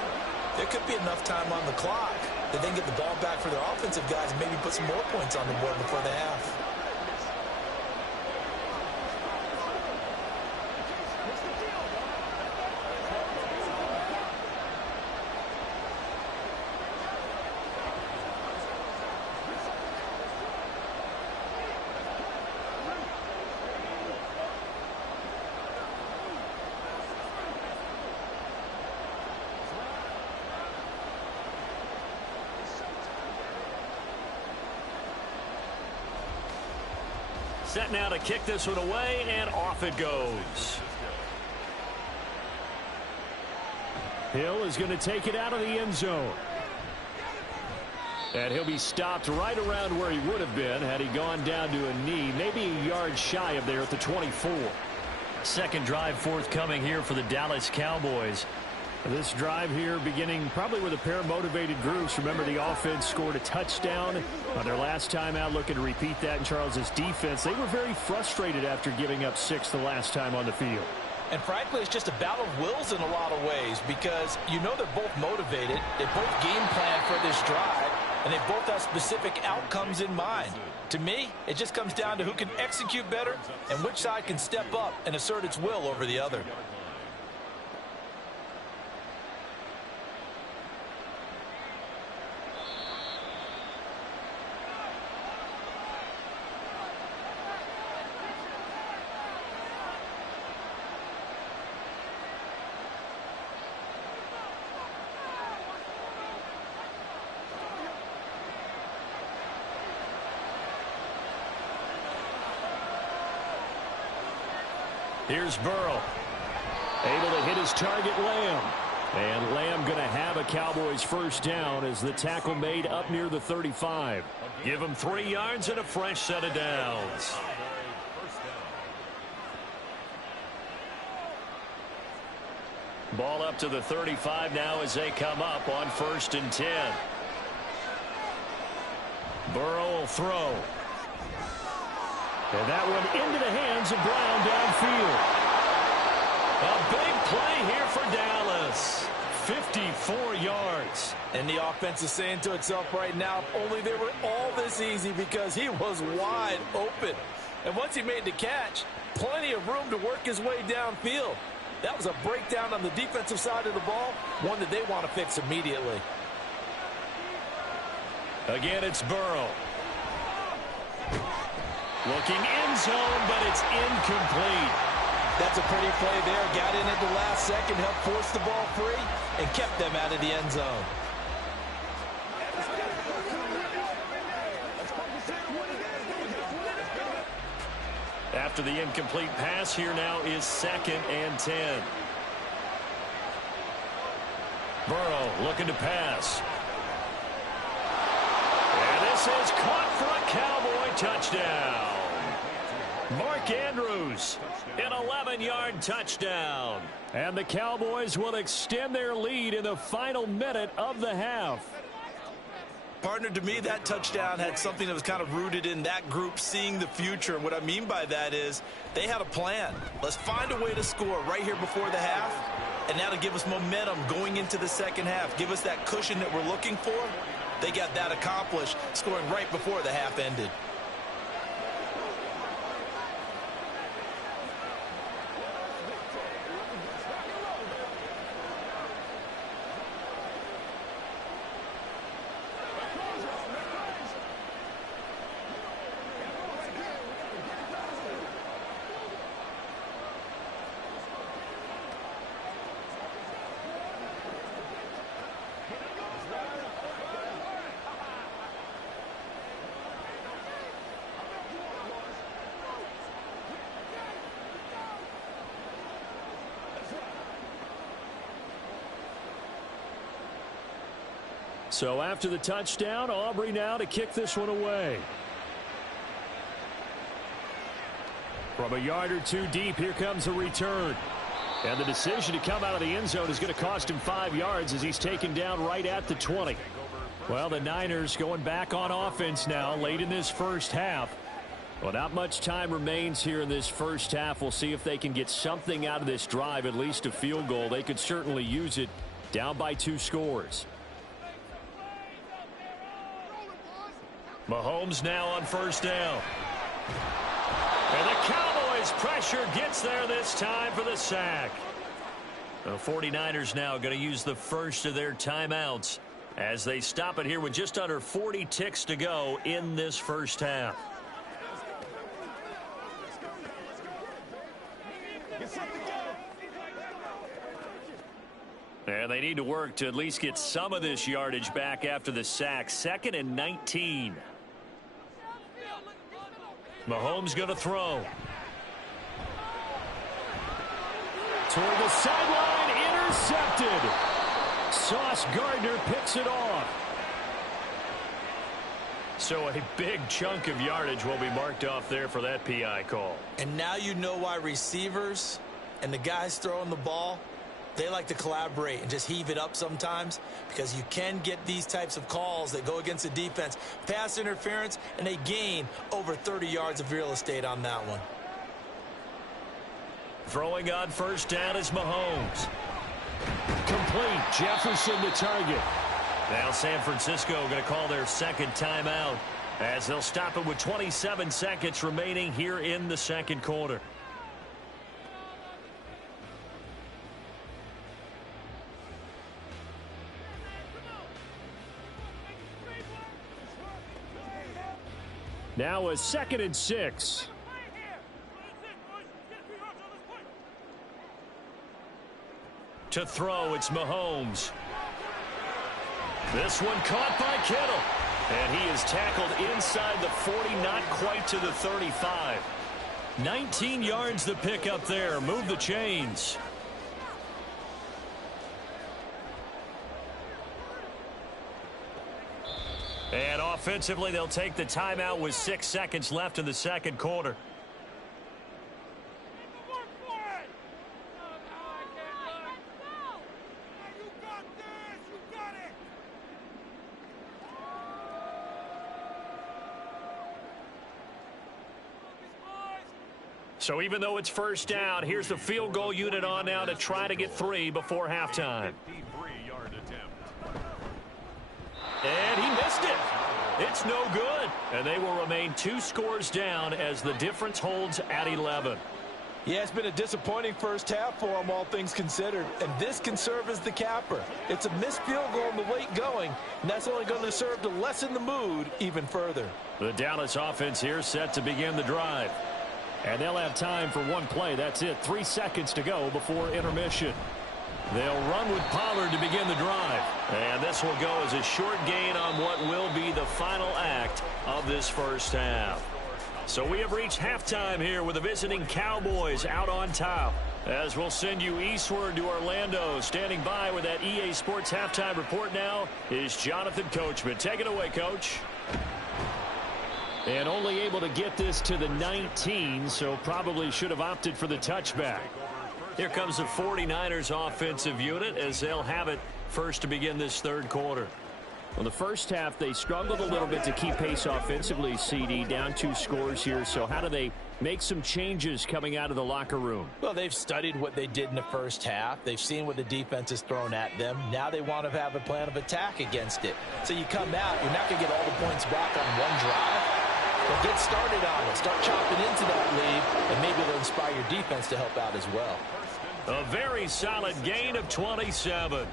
there could be enough time on the clock that they can get the ball back for their offensive guys and maybe put some more points on the board before the half. Set now to kick this one away, and off it goes. Hill is going to take it out of the end zone. And he'll be stopped right around where he would have been had he gone down to a knee, maybe a yard shy of there at the 24. Second drive forthcoming here for the Dallas Cowboys. This drive here beginning probably with a pair of motivated groups. Remember, the offense scored a touchdown on their last time out, looking to repeat that in Charles' defense. They were very frustrated after giving up 6 the last time on the field. And frankly, it's just a battle of wills in a lot of ways because you know they're both motivated. They both game plan for this drive, and they both have specific outcomes in mind. To me, it just comes down to who can execute better and which side can step up and assert its will over the other. Here's Burrow. Able to hit his target, Lamb. And Lamb going to have a Cowboys first down as the tackle made up near the 35. Give him 3 yards and a fresh set of downs. Ball up to the 35 now as they come up on 1st and 10. Burrow will throw. And that one into the hands of Brown downfield. A big play here for Dallas. 54 yards. And the offense is saying to itself right now, if only they were all this easy because he was wide open. And once he made the catch, plenty of room to work his way downfield. That was a breakdown on the defensive side of the ball, one that they want to fix immediately. Again, it's Burrow. Looking end zone, but it's incomplete. That's a pretty play there. Got in at the last second, helped force the ball free, and kept them out of the end zone. After the incomplete pass, here now is 2nd and 10. Burrow looking to pass. And this is caught for a Cowboy touchdown. Mark Andrews, an 11-yard touchdown. And the Cowboys will extend their lead in the final minute of the half. Partner, to me, that touchdown had something that was kind of rooted in that group seeing the future. And what I mean by that is they had a plan. Let's find a way to score right here before the half. And now to give us momentum going into the second half. Give us that cushion that we're looking for. They got that accomplished, scoring right before the half ended. So after the touchdown, Aubrey now to kick this one away. From a yard or two deep, here comes a return. And the decision to come out of the end zone is going to cost him 5 yards as he's taken down right at the 20. Well, the Niners going back on offense now late in this first half. Well, not much time remains here in this first half. We'll see if they can get something out of this drive, at least a field goal. They could certainly use it, down by 2 scores. Mahomes now on first down. And the Cowboys pressure gets there this time for the sack. The 49ers now going to use the first of their timeouts as they stop it here with just under 40 ticks to go in this first half. And they need to work to at least get some of this yardage back after the sack. 2nd and 19. Mahomes going to throw. Toward the sideline, intercepted. Sauce Gardner picks it off. So a big chunk of yardage will be marked off there for that PI call. And now you know why receivers and the guys throwing the ball, they like to collaborate and just heave it up sometimes, because you can get these types of calls that go against the defense. Pass interference, and they gain over 30 yards of real estate on that one. Throwing on first down is Mahomes. Complete. Jefferson the target. Now San Francisco going to call their second timeout as they'll stop it with 27 seconds remaining here in the second quarter. Now a 2nd and 6. To throw, it's Mahomes. This one caught by Kittle. And he is tackled inside the 40, not quite to the 35. 19 yards to pick up there. Move the chains. And offensively, they'll take the timeout with 6 seconds left in the second quarter. So even though it's first down, here's the field goal unit on now to try to get 3 before halftime. 53-yard attempt. And he missed it. It's no good. And they will remain 2 scores down as the difference holds at 11. Yeah, it's been a disappointing first half for them, all things considered. And this can serve as the capper. It's a missed field goal in the late going, and that's only going to serve to lessen the mood even further. The Dallas offense here set to begin the drive. And they'll have time for one play. That's it. 3 seconds to go before intermission. They'll run with Pollard to begin the drive. And this will go as a short gain on what will be the final act of this first half. So we have reached halftime here with the visiting Cowboys out on top. As we'll send you eastward to Orlando. Standing by with that EA Sports halftime report now is Jonathan Coachman. Take it away, Coach. And only able to get this to the 19, so probably should have opted for the touchback. Here comes the 49ers offensive unit as they'll have it first to begin this third quarter. Well, the first half, they struggled a little bit to keep pace offensively, CD, down 2 scores here. So how do they make some changes coming out of the locker room? Well, they've studied what they did in the first half. They've seen what the defense has thrown at them. Now they want to have a plan of attack against it. So you come out, you're not going to get all the points back on one drive. But get started on it. Start chopping into that lead, and maybe it'll inspire your defense to help out as well. A very solid gain of 27.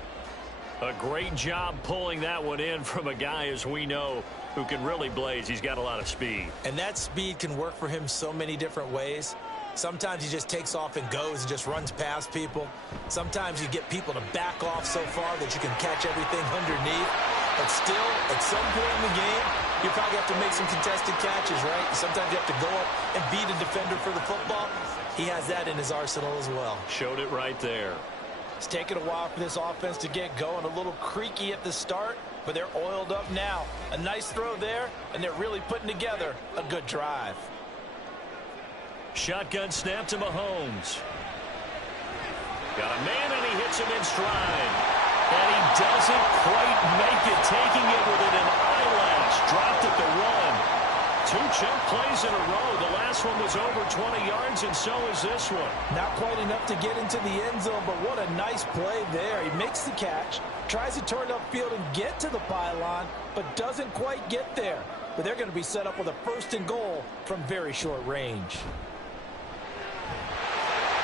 A great job pulling that one in from a guy, as we know, who can really blaze. He's got a lot of speed. And that speed can work for him so many different ways. Sometimes he just takes off and goes and just runs past people. Sometimes you get people to back off so far that you can catch everything underneath. But still, at some point in the game, you probably have to make some contested catches, right? Sometimes you have to go up and beat a defender for the football. He has that in his arsenal as well. Showed it right there. It's taken a while for this offense to get going. A little creaky at the start, but they're oiled up now. A nice throw there, and they're really putting together a good drive. Shotgun snap to Mahomes. Got a man, and he hits him in stride. And he doesn't quite make it, taking it within an eyelash. Dropped at the 1. 2 chunk plays in a row. The last one was over 20 yards, and so is this one. Not quite enough to get into the end zone, but what a nice play there. He makes the catch, tries to turn upfield and get to the pylon, but doesn't quite get there. But they're going to be set up with a 1st and goal from very short range.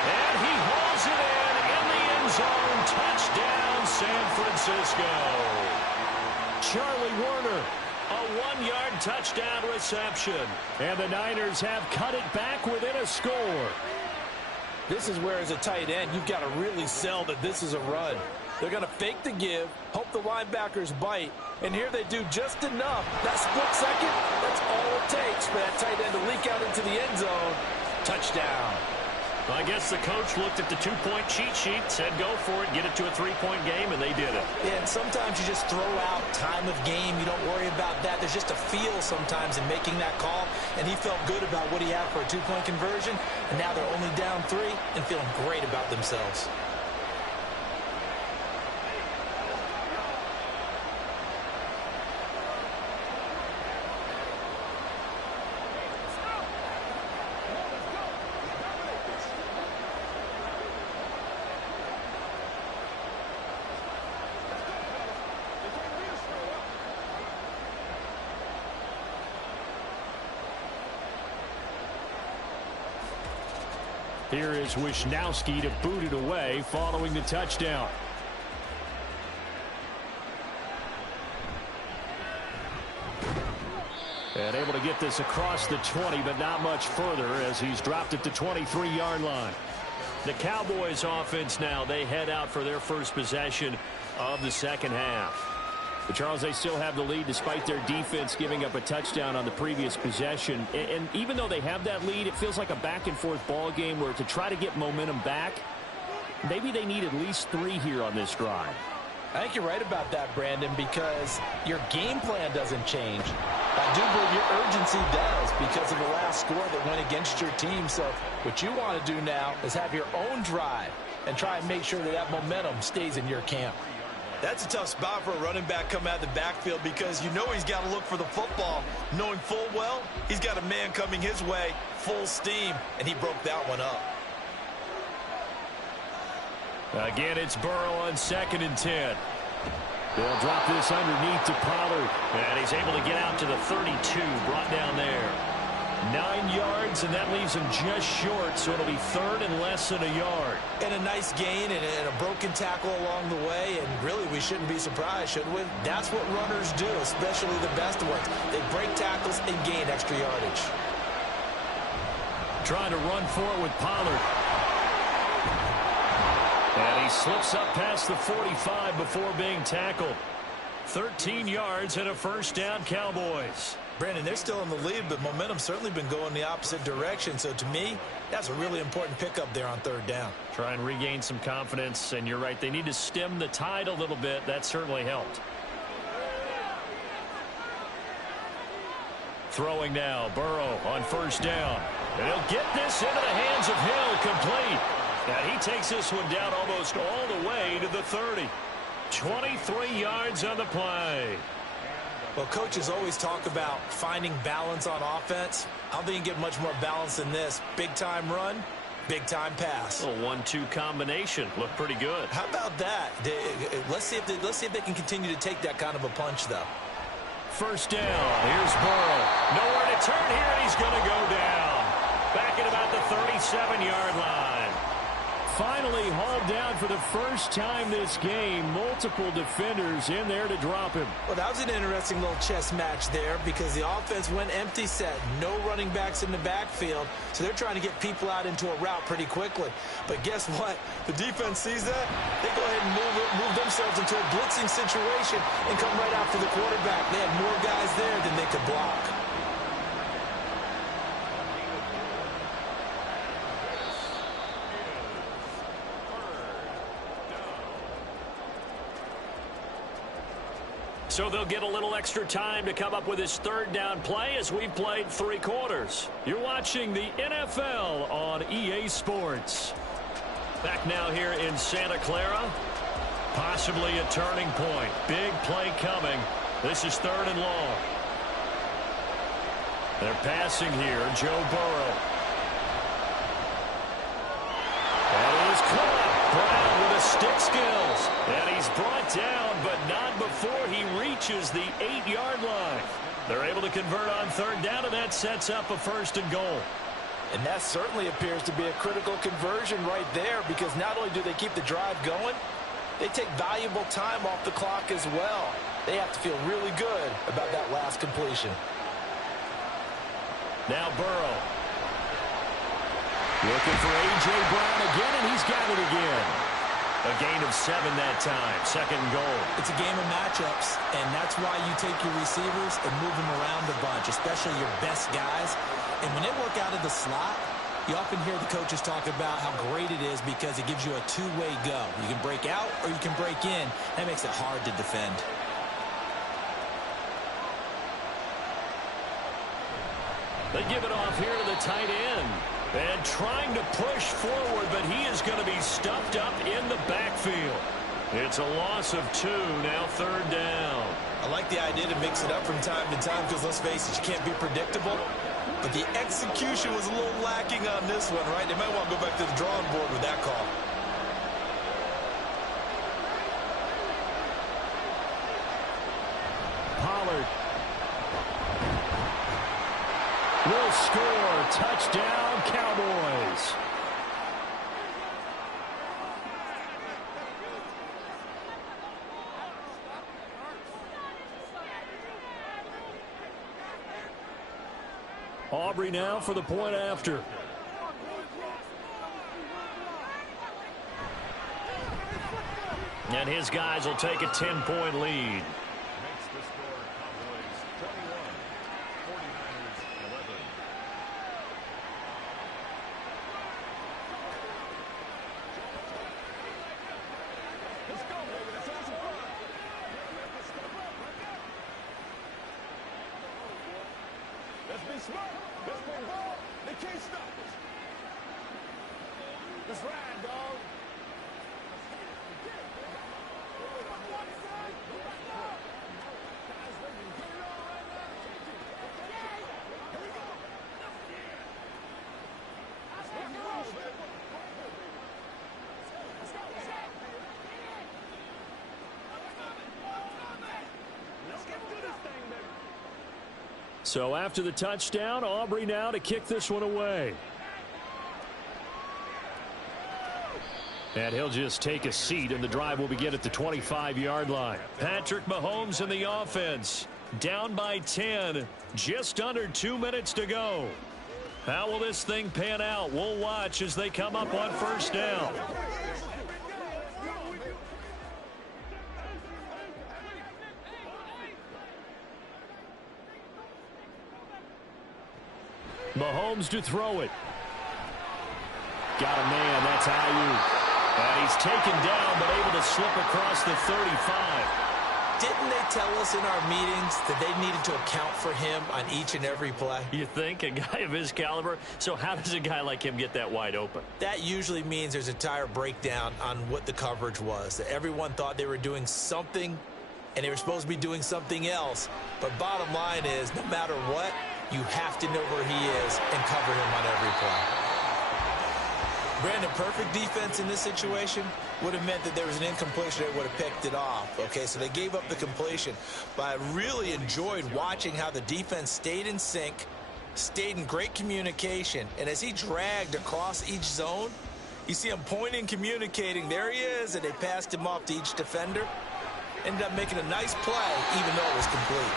And he hauls it in the end zone. Touchdown, San Francisco. Charlie Warner, a 1-yard touchdown reception. And the Niners have cut it back within a score. This is where, as a tight end, you've got to really sell that this is a run. They're going to fake the give, hope the linebackers bite, and here they do just enough. That split second, that's all it takes for that tight end to leak out into the end zone. Touchdown. Well, I guess the coach looked at the 2-point cheat sheet, said go for it, get it to a 3-point game, and they did it. Yeah, and sometimes you just throw out time of game. You don't worry about that. There's just a feel sometimes in making that call, and he felt good about what he had for a 2-point conversion, and now they're only down 3 and feeling great about themselves. Here is Wisnowski to boot it away following the touchdown. And able to get this across the 20, but not much further as he's dropped it to 23-yard line. The Cowboys offense now, they head out for their first possession of the second half. But Charles, they still have the lead despite their defense giving up a touchdown on the previous possession. And even though they have that lead, it feels like a back-and-forth ball game where to try to get momentum back, maybe they need at least 3 here on this drive. I think you're right about that, Brandon, because your game plan doesn't change. I do believe your urgency does because of the last score that went against your team. So what you want to do now is have your own drive and try and make sure that that momentum stays in your camp. That's a tough spot for a running back coming out of the backfield because you know he's got to look for the football, knowing full well he's got a man coming his way, full steam, and he broke that one up. Again, it's Burrow on 2nd and 10. They'll drop this underneath to Pollard. And he's able to get out to the 32, brought down there. 9 yards, and that leaves him just short, so it'll be 3rd and less than a yard. And a nice gain and a broken tackle along the way, and really we shouldn't be surprised, should we? That's what runners do, especially the best ones. They break tackles and gain extra yardage. Trying to run for it with Pollard. And he slips up past the 45 before being tackled. 13 yards and a first down, Cowboys. Brandon, they're still in the lead, but momentum's certainly been going the opposite direction. So to me, that's a really important pickup there on 3rd down. Try and regain some confidence, and you're right, they need to stem the tide a little bit. That certainly helped. Throwing now, Burrow on 1st down. And he'll get this into the hands of Hill, complete. And he takes this one down almost all the way to the 30. 23 yards on the play. Well, coaches always talk about finding balance on offense. I don't think you can get much more balance than this. Big-time run, big-time pass. A 1-2 combination. Looked pretty good. How about that? Let's see if they can continue to take that kind of a punch, though. 1st down. Here's Burrow. Nowhere to turn here, and he's going to go down. Back at about the 37-yard line. Finally hauled down for the first time this game. Multiple defenders in there to drop him. Well, that was an interesting little chess match there because the offense went empty set. No running backs in the backfield, so they're trying to get people out into a route pretty quickly. But guess what? The defense sees that. They go ahead and move themselves into a blitzing situation and come right after the quarterback. They had more guys there than they could block. So they'll get a little extra time to come up with his third down play as we've played 3 quarters. You're watching the NFL on EA Sports. Back now here in Santa Clara. Possibly a turning point. Big play coming. This is 3rd and long. They're passing here. Joe Burrow. That is caught. Brown with the stick skills. And he's brought down, but not before he reaches the 8-yard line. They're able to convert on 3rd down, and that sets up a 1st and goal. And that certainly appears to be a critical conversion right there, because not only do they keep the drive going, they take valuable time off the clock as well. They have to feel really good about that last completion. Now Burrow. Looking for A.J. Brown again, and he's got it again. A gain of 7 that time. 2nd and goal. It's a game of matchups, and that's why you take your receivers and move them around a bunch, especially your best guys. And when they work out of the slot, you often hear the coaches talk about how great it is because it gives you a two-way go. You can break out or you can break in. That makes it hard to defend. They give it off here to the tight end. And trying to push forward, but he is going to be stuffed up in the backfield. It's a loss of 2, now 3rd down. I like the idea to mix it up from time to time because, let's face it, you can't be predictable. But the execution was a little lacking on this one, right? They might want to go back to the drawing board with that call. Pollard will score. Touchdown, Cowboys. Aubrey now for the point after. And his guys will take a 10-point lead. Makes the score Cowboys 21, 49ers 11. Let's go, baby. Let's have some fun. Let's be smart. Let's play ball. They can't stop us. Let's ride, dog. So after the touchdown, Aubrey now to kick this one away. And he'll just take a seat, and the drive will begin at the 25-yard line. Patrick Mahomes in the offense. Down by 10. Just under 2 minutes to go. How will this thing pan out? We'll watch as they come up on 1st down. Mahomes to throw it. Got a man. That's Ayuk. And he's taken down, but able to slip across the 35. Didn't they tell us in our meetings that they needed to account for him on each and every play? You think? A guy of his caliber? So how does a guy like him get that wide open? That usually means there's a entire breakdown on what the coverage was. That everyone thought they were doing something, and they were supposed to be doing something else. But bottom line is, no matter what, you have to know where he is and cover him on every play. Brandon, perfect defense in this situation would have meant that there was an incompletion. They would have picked it off. Okay, so they gave up the completion. But I really enjoyed watching how the defense stayed in sync, stayed in great communication. And as he dragged across each zone, you see him pointing, communicating. There he is, and they passed him off to each defender. Ended up making a nice play, even though it was complete.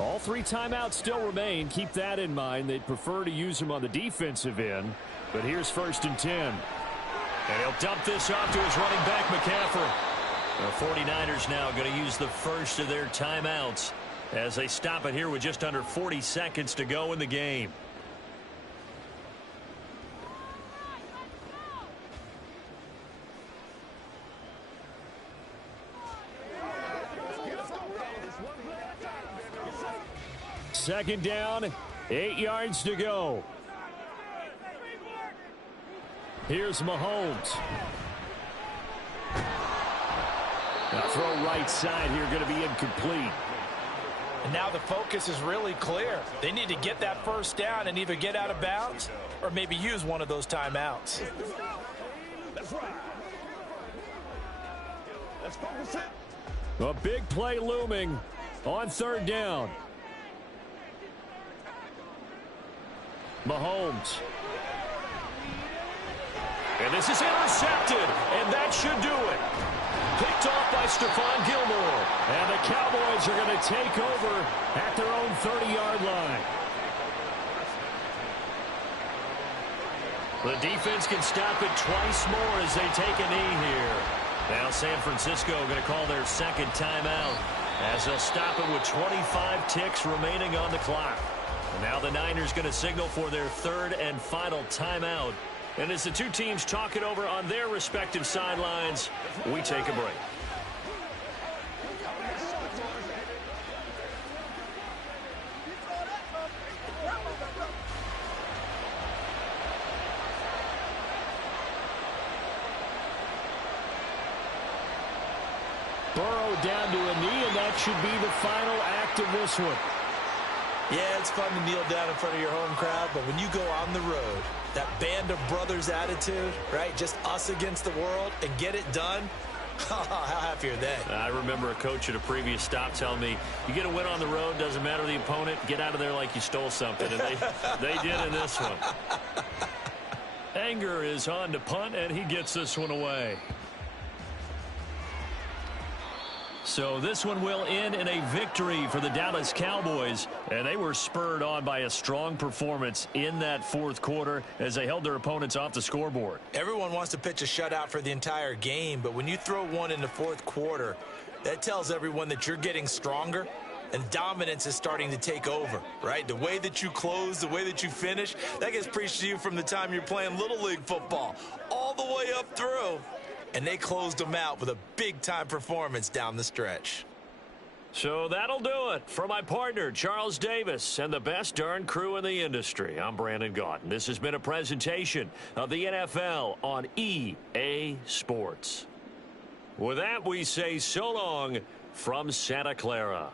All 3 timeouts still remain. Keep that in mind. They'd prefer to use them on the defensive end. But here's 1st and 10. And he'll dump this off to his running back, McCaffrey. The 49ers now going to use the first of their timeouts. as they stop it here with just under 40 seconds to go in the game. Second down, 8 yards to go. Here's Mahomes. Now throw right side here, going to be incomplete. And now the focus is really clear. They need to get that first down and either get out of bounds or maybe use one of those timeouts. That's right. Let's focus it. A big play looming on third down. Mahomes. And this is intercepted, and that should do it. Picked off by Stephon Gilmore. And the Cowboys are going to take over at their own 30-yard line. The defense can stop it twice more as they take a knee here. Now San Francisco going to call their second timeout as they'll stop it with 25 ticks remaining on the clock. And now the Niners going to signal for their third and final timeout. And as the two teams talk it over on their respective sidelines, we take a break. Burrow down to a knee, and that should be the final act of this one. Yeah, it's fun to kneel down in front of your home crowd, but when you go on the road, that band of brothers attitude, right? Just us against the world and get it done. How happy are they? I remember a coach at a previous stop telling me, you get a win on the road, doesn't matter the opponent, get out of there like you stole something. And they did in this one. Anger is on to punt, and he gets this one away. So this one will end in a victory for the Dallas Cowboys, and they were spurred on by a strong performance in that fourth quarter as they held their opponents off the scoreboard. Everyone wants to pitch a shutout for the entire game, but when you throw one in the fourth quarter, that tells everyone that you're getting stronger and dominance is starting to take over, right? The way that you close, the way that you finish, that gets preached to you from the time you're playing Little League football all the way up through. And they closed them out with a big-time performance down the stretch. So that'll do it for my partner, Charles Davis, and the best darn crew in the industry. I'm Brandon Gaudin. This has been a presentation of the NFL on EA Sports. With that, we say so long from Santa Clara.